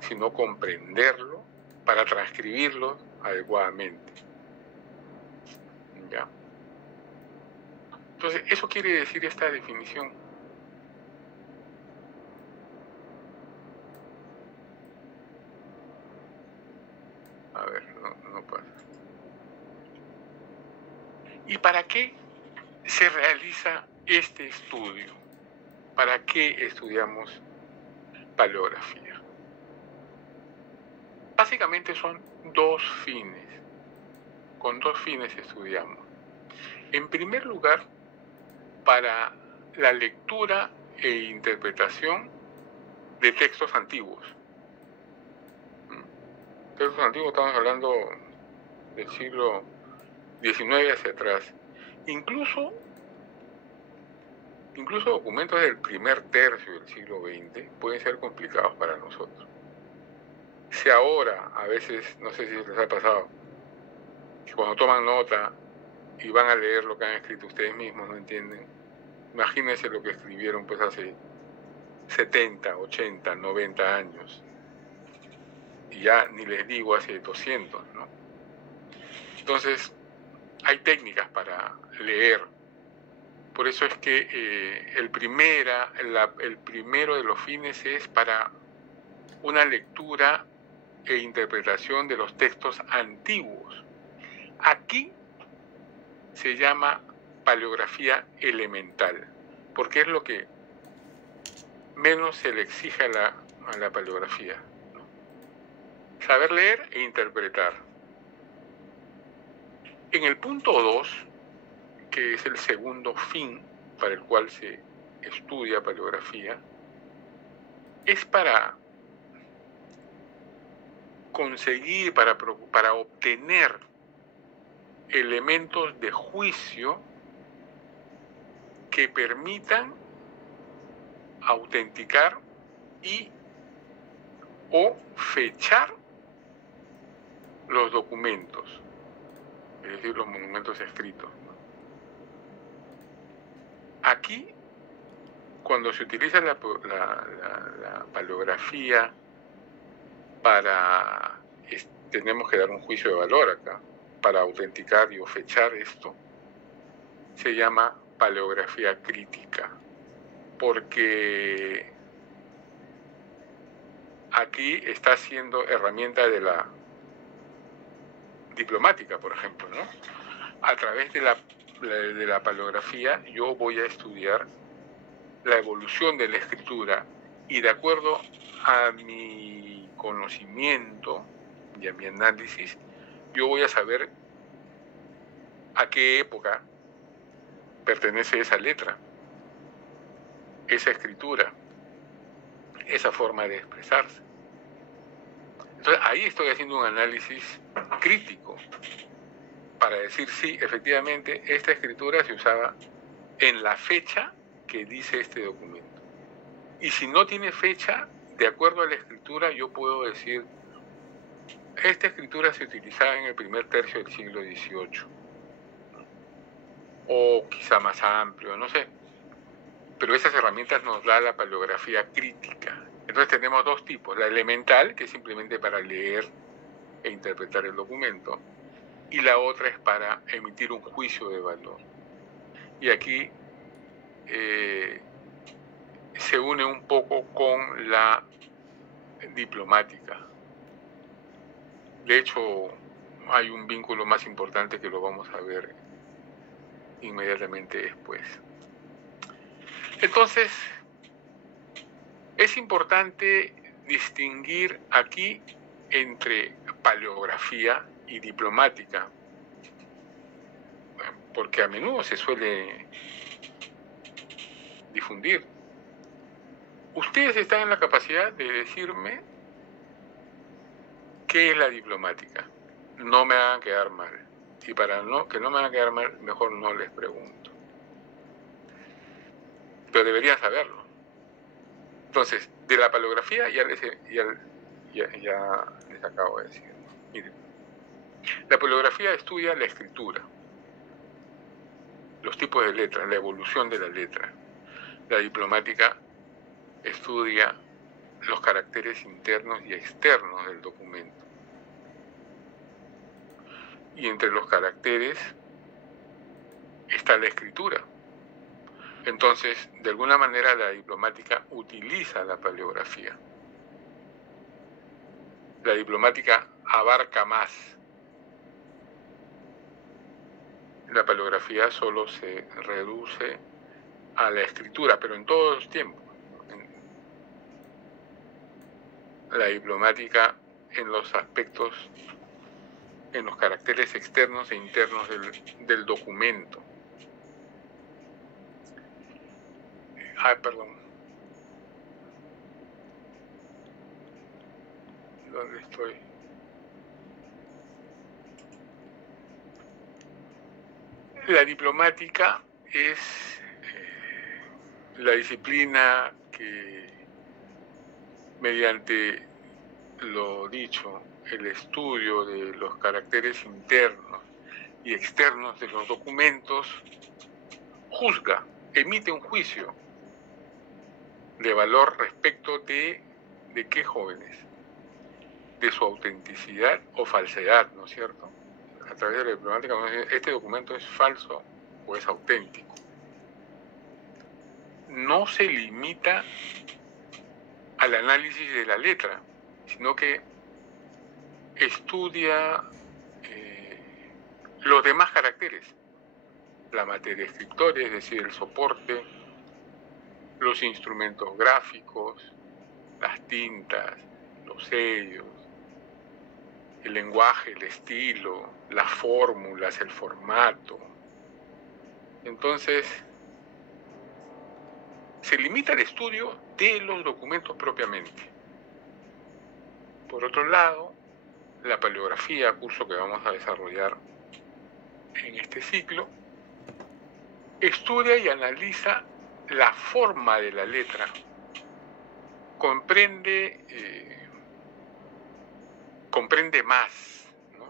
sino comprenderlo para transcribirlo adecuadamente. ¿Ya? Entonces, eso quiere decir esta definición. A ver, no pasa. ¿Y para qué se realiza este estudio? ¿Para qué estudiamos paleografía? Básicamente son dos fines. Con dos fines estudiamos. En primer lugar, para la lectura e interpretación de textos antiguos. Textos antiguos, estamos hablando del siglo XIX hacia atrás. Incluso documentos del primer tercio del siglo XX pueden ser complicados para nosotros. Si ahora, a veces, no sé si les ha pasado, que cuando toman nota y van a leer lo que han escrito ustedes mismos, no entienden. Imagínense lo que escribieron pues hace 70, 80, 90 años. Y ya ni les digo hace 200, ¿no? Entonces, hay técnicas para leer. Por eso es que el primero de los fines es para una lectura e interpretación de los textos antiguos. Aquí se llama paleografía elemental, porque es lo que menos se le exige a la paleografía, ¿no? Saber leer e interpretar. En el punto 2, que es el segundo fin para el cual se estudia paleografía, es para conseguir, para obtener elementos de juicio que permitan autenticar o fechar los documentos, es decir, los monumentos escritos. Aquí, cuando se utiliza la paleografía tenemos que dar un juicio de valor acá, para autenticar y o fechar esto, se llama paleografía crítica, porque aquí está siendo herramienta de la diplomática, por ejemplo, ¿no? A través de la paleografía yo voy a estudiar la evolución de la escritura y de acuerdo a mi conocimiento y a mi análisis, yo voy a saber a qué época pertenece esa letra, esa escritura, esa forma de expresarse. Entonces ahí estoy haciendo un análisis crítico para decir sí, efectivamente, esta escritura se usaba en la fecha que dice este documento. Y si no tiene fecha, de acuerdo a la escritura, yo puedo decir, esta escritura se utilizaba en el primer tercio del siglo XVIII, o quizá más amplio, no sé. pero esas herramientas nos da la paleografía crítica. Entonces tenemos dos tipos, la elemental, que es simplemente para leer e interpretar el documento, y la otra es para emitir un juicio de valor. Y aquí se une un poco con la diplomática. De hecho, hay un vínculo más importante que lo vamos a ver inmediatamente después. Entonces, es importante distinguir aquí entre paleografía y diplomática, porque a menudo se suele difundir. Ustedes están en la capacidad de decirme qué es la diplomática. No me hagan quedar mal. Y para que no me hagan quedar mal, mejor no les pregunto. Pero deberían saberlo. Entonces, de la paleografía ya les acabo de decir. Miren, la paleografía estudia la escritura, los tipos de letras, la evolución de la letra. La diplomática estudia los caracteres internos y externos del documento. Y entre los caracteres está la escritura. Entonces, de alguna manera, la diplomática utiliza la paleografía. La diplomática abarca más. La paleografía solo se reduce a la escritura, pero en todos los tiempos. La diplomática en los aspectos, en los caracteres externos e internos del documento. Perdón. ¿Dónde estoy? La diplomática es la disciplina que, mediante lo dicho, el estudio de los caracteres internos y externos de los documentos, juzga, emite un juicio de valor respecto de qué jóvenes, de su autenticidad o falsedad, ¿no es cierto? A través de la diplomática, este documento es falso o es auténtico. No se limita al análisis de la letra, sino que estudia los demás caracteres, la materia escritoria, es decir, el soporte, los instrumentos gráficos, las tintas, los sellos, el lenguaje, el estilo, las fórmulas, el formato. Entonces, se limita al estudio de los documentos propiamente. Por otro lado, la paleografía, curso que vamos a desarrollar en este ciclo, estudia y analiza la forma de la letra, comprende más, ¿no?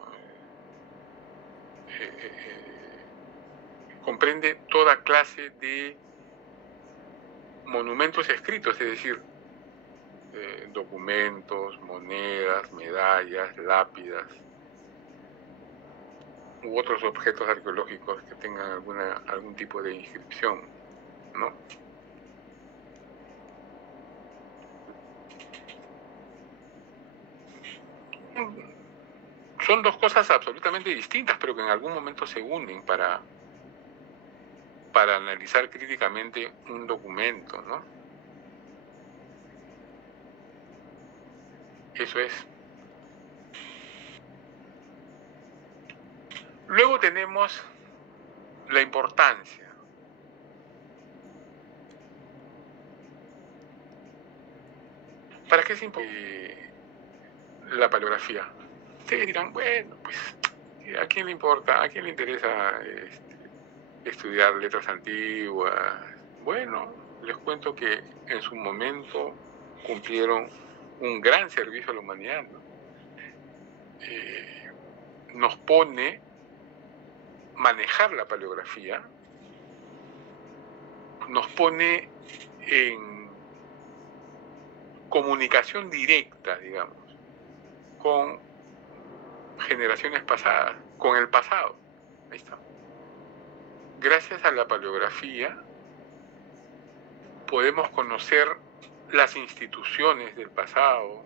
Comprende toda clase de monumentos escritos, es decir, documentos, monedas, medallas, lápidas u otros objetos arqueológicos que tengan algún tipo de inscripción, ¿no? Son dos cosas absolutamente distintas, pero que en algún momento se unen para analizar críticamente un documento, ¿no? Eso es. Luego tenemos la importancia. ¿Para qué es importante la paleografía? Ustedes dirán, bueno, pues, ¿a quién le importa? ¿A quién le interesa estudiar letras antiguas? Bueno, les cuento que en su momento cumplieron un gran servicio a la humanidad, ¿no? Nos pone manejar la paleografía, nos pone en comunicación directa, digamos, con generaciones pasadas, con el pasado. Ahí está. Gracias a la paleografía podemos conocer las instituciones del pasado,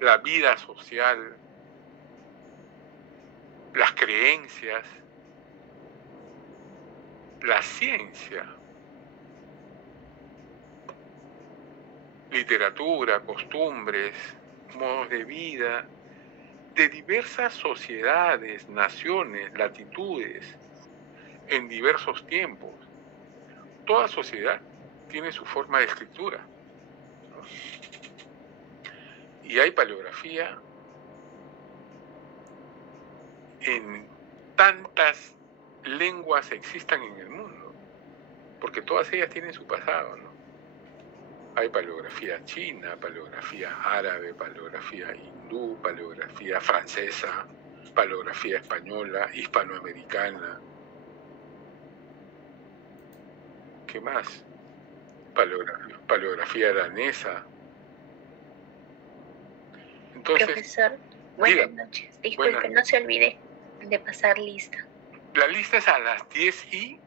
la vida social, las creencias, la ciencia, literatura, costumbres, modos de vida de diversas sociedades, naciones, latitudes, en diversos tiempos. Toda sociedad tiene su forma de escritura, ¿no? Y hay paleografía en tantas lenguas existan en el mundo, porque todas ellas tienen su pasado, ¿no? Hay paleografía china, paleografía árabe, paleografía hindú, paleografía francesa, paleografía española, hispanoamericana. ¿Qué más? Paleografía danesa. Entonces, Profesor, buenas diga. noches. Disculpe, Buenas. no se olvide de pasar lista. La lista es a las 10 y...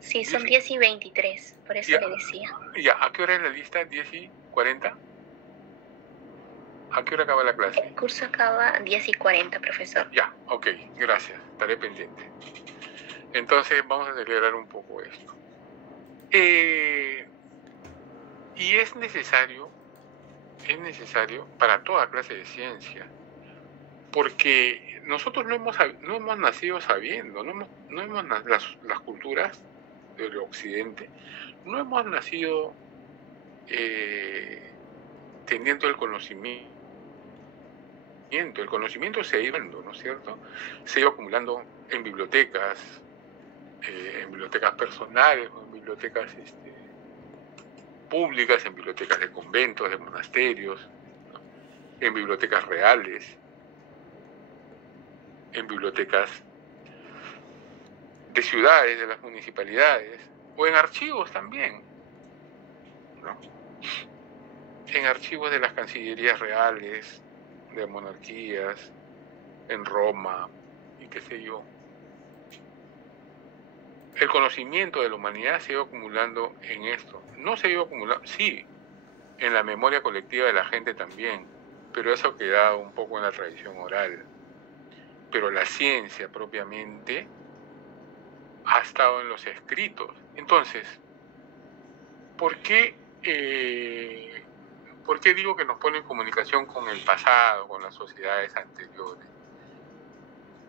Sí, son 10 10:23, por eso Ya. le decía. ya, ¿a qué hora es la lista? ¿10:40? ¿A qué hora acaba la clase? El curso acaba 10:40, profesor. Ya, ok, gracias, estaré pendiente. Entonces vamos a acelerar un poco esto. Y es necesario para toda clase de ciencia, porque nosotros no hemos nacido sabiendo, las culturas del occidente, no hemos nacido teniendo el conocimiento. El conocimiento se ha ido, ¿no es cierto? Se ha ido acumulando en bibliotecas personales, en bibliotecas públicas, en bibliotecas de conventos, de monasterios, ¿no? En bibliotecas reales, en bibliotecas de ciudades, de las municipalidades, o en archivos también, ¿no? En archivos de las cancillerías reales, de monarquías, en Roma, y qué sé yo. El conocimiento de la humanidad se ha ido acumulando en esto. No se ha ido acumulando, sí, en la memoria colectiva de la gente también, pero eso ha quedado un poco en la tradición oral. Pero la ciencia propiamente ha estado en los escritos. Entonces, ¿por qué digo que nos pone en comunicación con el pasado, con las sociedades anteriores?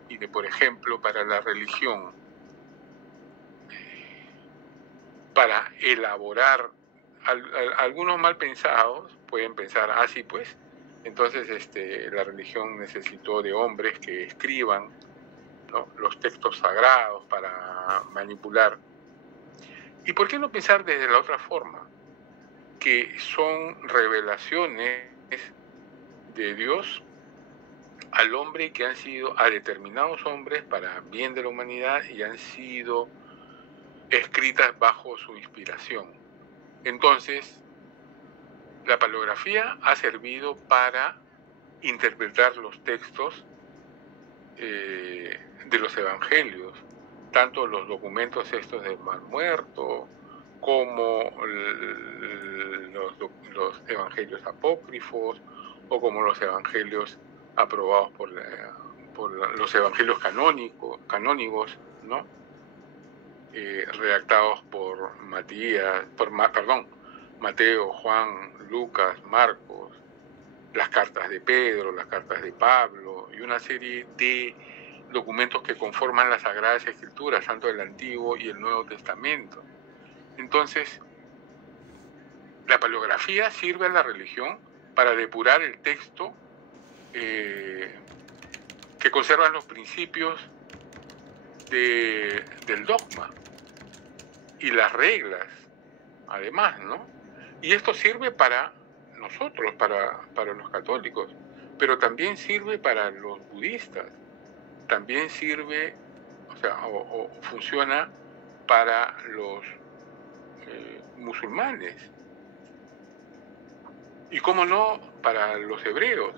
Y por ejemplo, para la religión, para elaborar, algunos mal pensados pueden pensar, sí, pues, entonces la religión necesitó de hombres que escriban, ¿no?, los textos sagrados para manipular. ¿Y por qué no pensar desde la otra forma? Que son revelaciones de Dios al hombre, que han sido a determinados hombres para bien de la humanidad y han sido escritas bajo su inspiración. Entonces, la paleografía ha servido para interpretar los textos de los evangelios, tanto los documentos estos del Mar Muerto, como los evangelios apócrifos, o como los evangelios aprobados por los evangelios canónigos, ¿no? Redactados por Mateo, Juan, Lucas, Marcos, las cartas de Pedro, las cartas de Pablo, y una serie de documentos que conforman las Sagradas Escrituras, tanto el Antiguo y el Nuevo Testamento. Entonces, la paleografía sirve a la religión para depurar el texto que conservan los principios del dogma y las reglas, además, ¿no? Y esto sirve para nosotros, para los católicos, pero también sirve para los budistas, también sirve, o funciona para los musulmanes, y cómo no para los hebreos,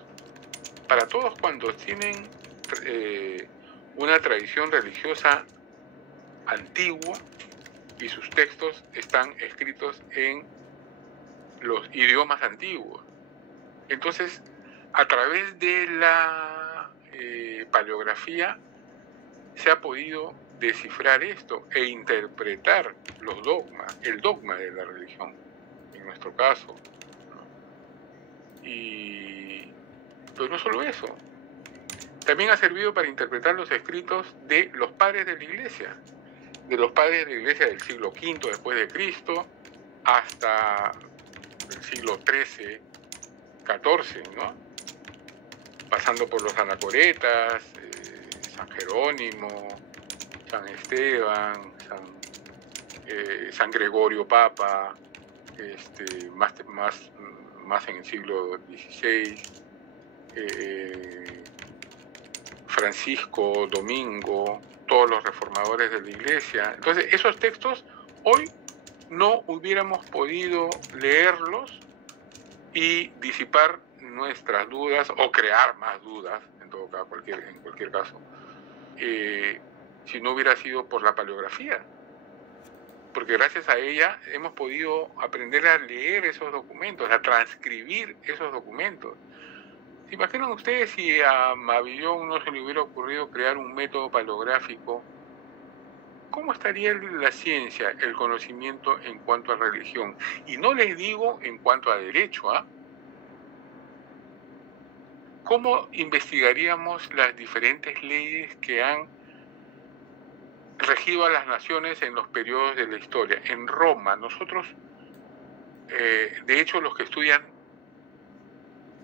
para todos cuando tienen una tradición religiosa antigua y sus textos están escritos en los idiomas antiguos. Entonces, a través de la paleografía se ha podido descifrar esto e interpretar los dogmas, el dogma de la religión, en nuestro caso. Pero no solo eso, también ha servido para interpretar los escritos de los padres de la Iglesia, del siglo V después de Cristo hasta el siglo XIII, XIV, ¿no? Pasando por los anacoretas, San Jerónimo, San Esteban, San Gregorio Papa, más en el siglo XVI, Francisco, Domingo, todos los reformadores de la Iglesia. Entonces, esos textos hoy no hubiéramos podido leerlos y disipar nuestras dudas o crear más dudas, en cualquier caso, si no hubiera sido por la paleografía. Porque gracias a ella hemos podido aprender a leer esos documentos, a transcribir esos documentos. ¿Se imaginan ustedes si a Mabillon no se le hubiera ocurrido crear un método paleográfico? ¿Cómo estaría la ciencia, el conocimiento en cuanto a religión? Y no les digo en cuanto a derecho, ¿ah? ¿Cómo investigaríamos las diferentes leyes que han regido a las naciones en los periodos de la historia? En Roma, nosotros, de hecho, los que estudian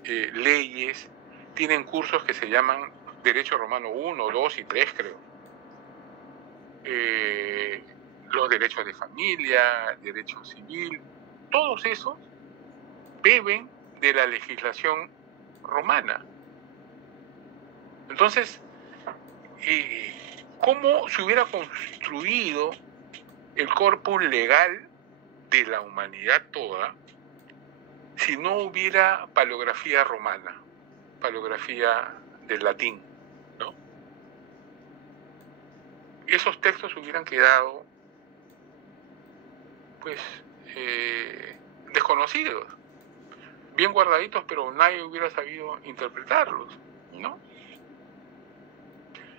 leyes tienen cursos que se llaman Derecho Romano 1, 2 y 3, creo. Los derechos de familia, derecho civil, todos esos beben de la legislación romana. Entonces, ¿cómo se hubiera construido el corpus legal de la humanidad toda si no hubiera paleografía romana, paleografía del latín, ¿no? Esos textos hubieran quedado, pues, desconocidos, bien guardaditos, pero nadie hubiera sabido interpretarlos, ¿no?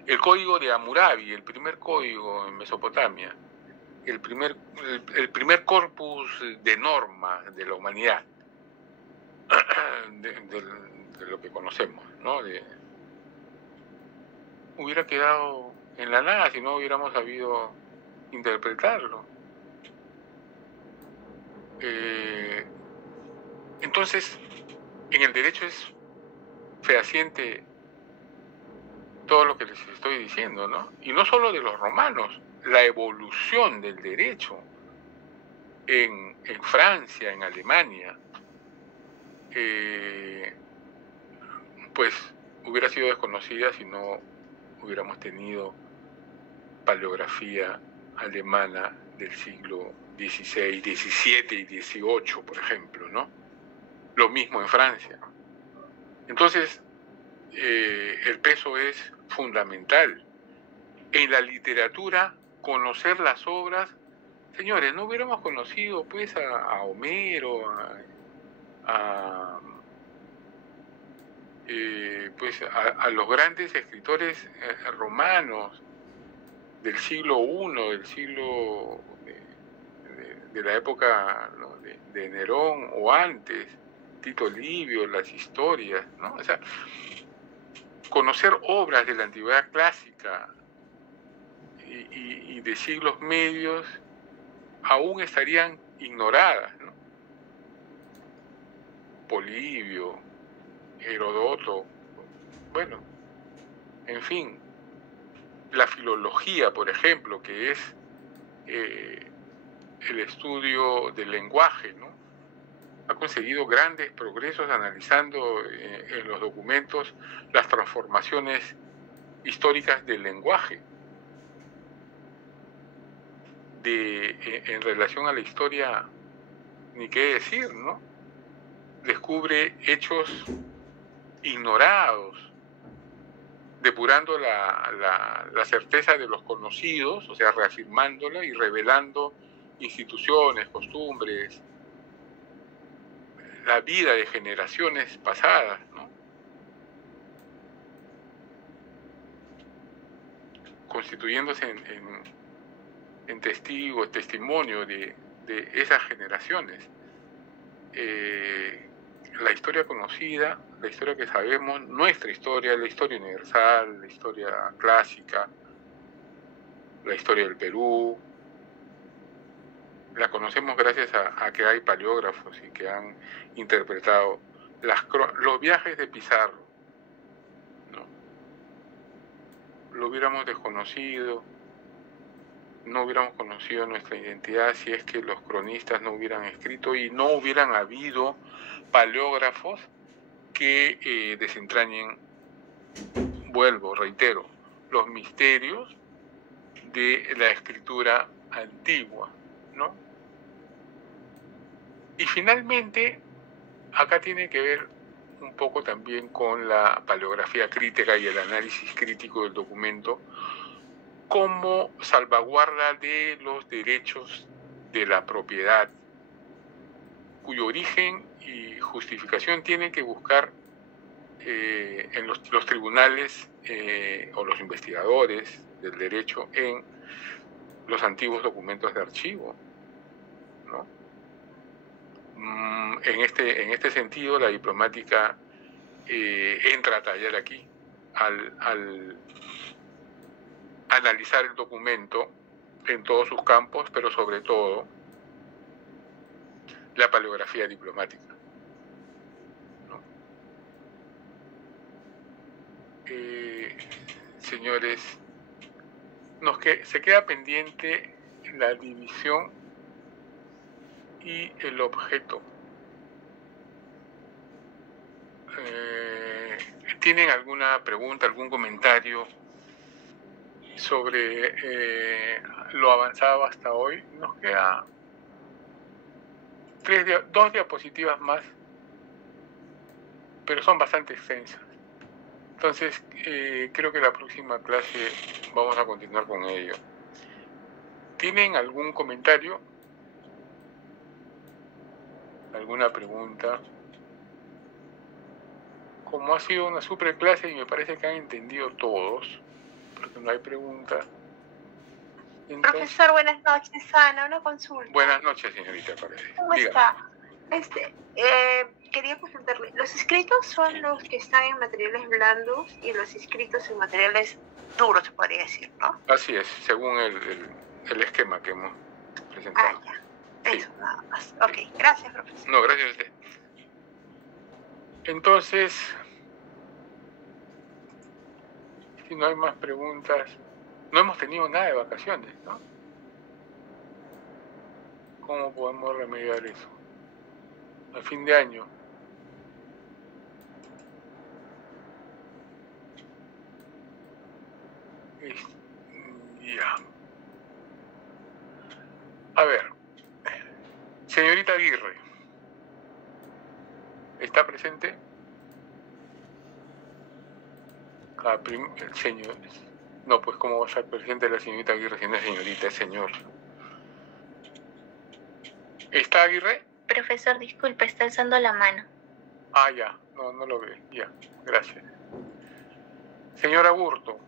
El código de Hammurabi, el primer código en Mesopotamia, el primer corpus de normas de la humanidad, de lo que conocemos, ¿no? Hubiera quedado en la nada si no hubiéramos sabido interpretarlo. Entonces, en el derecho es fehaciente todo lo que les estoy diciendo, ¿no? Y no solo de los romanos, la evolución del derecho en Francia, en Alemania, pues hubiera sido desconocida si no hubiéramos tenido paleografía alemana del siglo XVI, XVII y XVIII, por ejemplo, ¿no? Lo mismo en Francia. Entonces, el peso es fundamental. En la literatura, conocer las obras, señores, no hubiéramos conocido pues a Homero, a los grandes escritores romanos del siglo I, del siglo de la época, ¿no?, de Nerón o antes, Tito Livio, las historias, ¿no? O sea, conocer obras de la antigüedad clásica y de siglos medios aún estarían ignoradas, ¿no? Polibio, Herodoto, bueno, en fin, la filología, por ejemplo, que es el estudio del lenguaje, ¿no? Ha conseguido grandes progresos analizando en los documentos las transformaciones históricas del lenguaje. en relación a la historia, ni qué decir, ¿no? Descubre hechos ignorados, depurando la certeza de los conocidos, o sea, reafirmándola y revelando instituciones, costumbres, la vida de generaciones pasadas, ¿no? Constituyéndose en testimonio de esas generaciones. La historia conocida, la historia que sabemos, nuestra historia, la historia universal, la historia clásica, la historia del Perú, la conocemos gracias a que hay paleógrafos y que han interpretado los viajes de Pizarro, ¿no? Lo hubiéramos desconocido, no hubiéramos conocido nuestra identidad si es que los cronistas no hubieran escrito y no hubieran habido paleógrafos que desentrañen, vuelvo, reitero, los misterios de la escritura antigua, ¿no? Y finalmente, acá tiene que ver un poco también con la paleografía crítica y el análisis crítico del documento como salvaguarda de los derechos de la propiedad, cuyo origen y justificación tienen que buscar en los tribunales o los investigadores del derecho en los antiguos documentos de archivo, ¿no? En este sentido, la diplomática entra a tallar aquí al analizar el documento en todos sus campos, pero sobre todo la paleografía diplomática, ¿no? Señores, se queda pendiente la división y el objeto. ¿Tienen alguna pregunta, algún comentario sobre lo avanzado hasta hoy? Nos queda 2 diapositivas más, pero son bastante extensas. Entonces, creo que la próxima clase vamos a continuar con ello. ¿Tienen algún comentario? ¿Alguna pregunta? Como ha sido una super clase y me parece que han entendido todos, porque no hay pregunta. Entonces, profesor, buenas noches. Ana, una consulta. Buenas noches, señorita. ¿Cómo está? Quería consultarle, ¿los escritos son los que están en materiales blandos y los escritos en materiales duros, se podría decir, ¿no? Así es, según el esquema que hemos presentado. Ya. Eso, sí. Nada más. Ok, gracias, profesor. No, gracias a usted. Entonces, si no hay más preguntas, no hemos tenido nada de vacaciones, ¿no? ¿Cómo podemos remediar eso? A fin de año. Ya. A ver, señorita Aguirre, ¿está presente? El señor. No, pues ¿cómo va a estar presente la señorita Aguirre si no es señorita, es señor? ¿Está Aguirre? Profesor, disculpe, está alzando la mano. Ah, ya, no lo ve, ya, gracias. Señora Burto.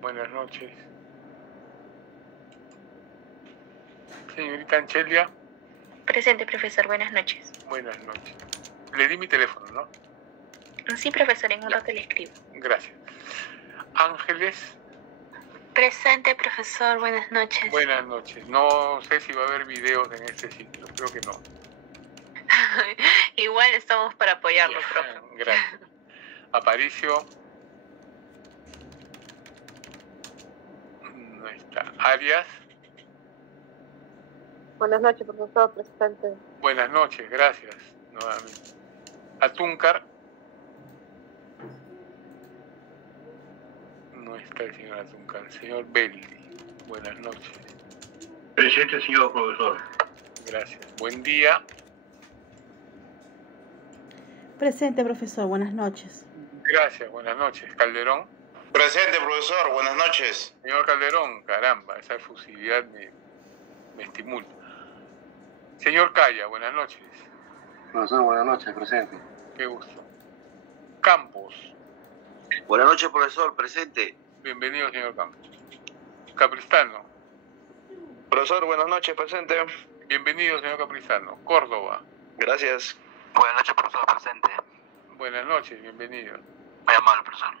Buenas noches. Señorita Anchelia. Presente, profesor, buenas noches. Buenas noches. Le di mi teléfono, ¿no? Sí, profesor, en un rato le escribo. Gracias. Ángeles. Presente, profesor, buenas noches. Buenas noches. No sé si va a haber videos en este sitio, creo que no. Igual estamos para apoyarlo, profe. Gracias. Aparicio. No está. Arias. Buenas noches, profesor, presente. Buenas noches, gracias. Nuevamente. Atúncar. No está el señor Atuncal. Señor Belli, buenas noches. Presente, señor profesor. Gracias. Buen día. Presente, profesor. Buenas noches. Gracias, buenas noches. Calderón. Presente, profesor. Buenas noches. Señor Calderón, caramba, esa efusividad me estimula. Señor Calla, buenas noches. Profesor, buenas noches. Presente. Qué gusto. Campos. Buenas noches, profesor. Presente. Bienvenido, señor Campos. Capristano. Profesor, buenas noches. Presente. Bienvenido, señor Capristano. Córdoba. Gracias. Buenas noches, profesor. Presente. Buenas noches, bienvenido. Muy amable, profesor.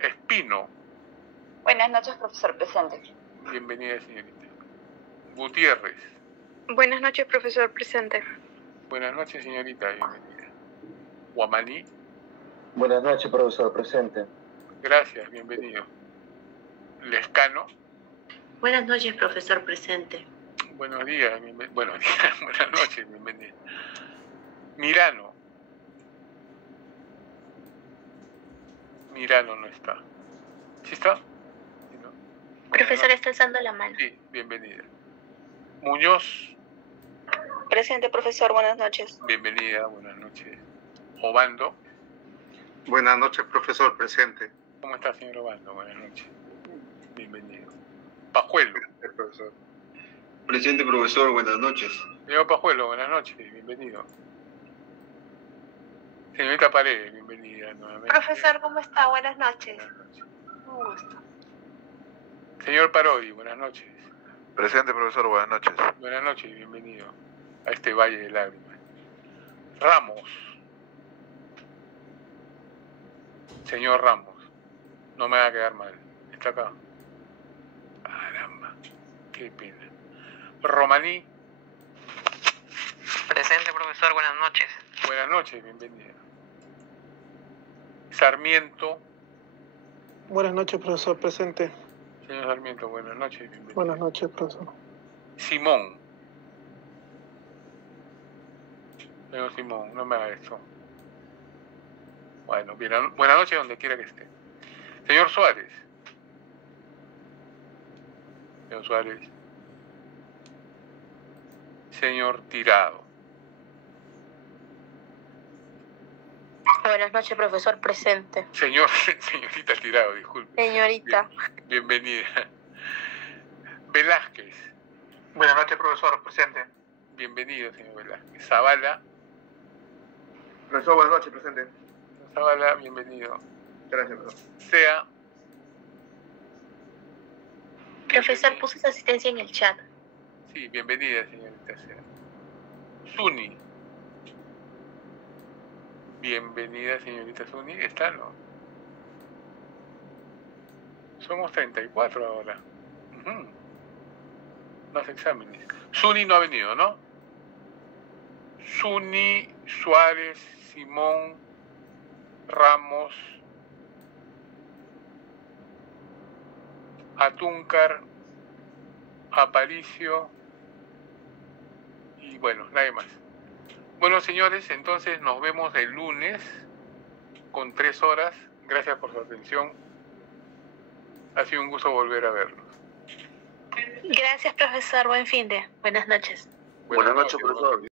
Espino. Buenas noches, profesor. Presente. Bienvenida, señorita. Gutiérrez. Buenas noches, profesor. Presente. Buenas noches, señorita. Bienvenida. Guamaní. Buenas noches, profesor. Presente. Gracias, bienvenido. Lescano. Buenas noches, profesor. Presente. Buenos días, buenos días, buenas noches, bienvenido. Mirano. Mirano no está. ¿Sí está? ¿Sí, no? Profesor, está alzando la mano. Sí, bienvenida. Muñoz. Presente, profesor. Buenas noches. Bienvenida, buenas noches. Obando. Buenas noches, profesor. Presente. ¿Cómo está, señor Obando? Buenas noches. Bienvenido. Pajuelo. Profesor. Presente, profesor. Buenas noches. Señor Pajuelo, buenas noches. Bienvenido. Señorita Paredes, bienvenida nuevamente. Profesor, ¿cómo está? Buenas noches. Buenas noches. Un gusto. Señor Parodi, buenas noches. Presente, profesor. Buenas noches. Buenas noches, bienvenido a este valle de lágrimas. Ramos. Señor Ramos, no me va a quedar mal. Está acá. Caramba, qué pena. Romaní. Presente, profesor. Buenas noches. Buenas noches, bienvenida. Sarmiento. Buenas noches, profesor. Presente. Señor Sarmiento, buenas noches, bienvenido. Buenas noches, profesor. Simón. Señor Simón, no me haga esto. Bueno, buenas noches donde quiera que esté. Señor Suárez. Señor Suárez. Señor Tirado. Buenas noches, profesor. Presente. Señorita Tirado, disculpe. Señorita. Bienvenida. Velázquez. Buenas noches, profesor. Presente. Bienvenido, señor Velázquez. Zavala. Profesor, buenas noches. Presente. Zavala, bienvenido. Gracias, profesor. Sea. Profesor, puse su asistencia en el chat. Sí, bienvenida, señorita Sea. Zuni. Bienvenida, señorita Zuni. ¿Está, no? Somos 34 ahora. Más exámenes. Zuni no ha venido, ¿no? Zuni, Suárez, Simón, Ramos, Atúncar, Aparicio y bueno, nadie más. Bueno, señores, entonces nos vemos el lunes con 3 horas. Gracias por su atención. Ha sido un gusto volver a verlos. Gracias, profesor. Buen fin de. Buenas noches. Buenas noches, profesor.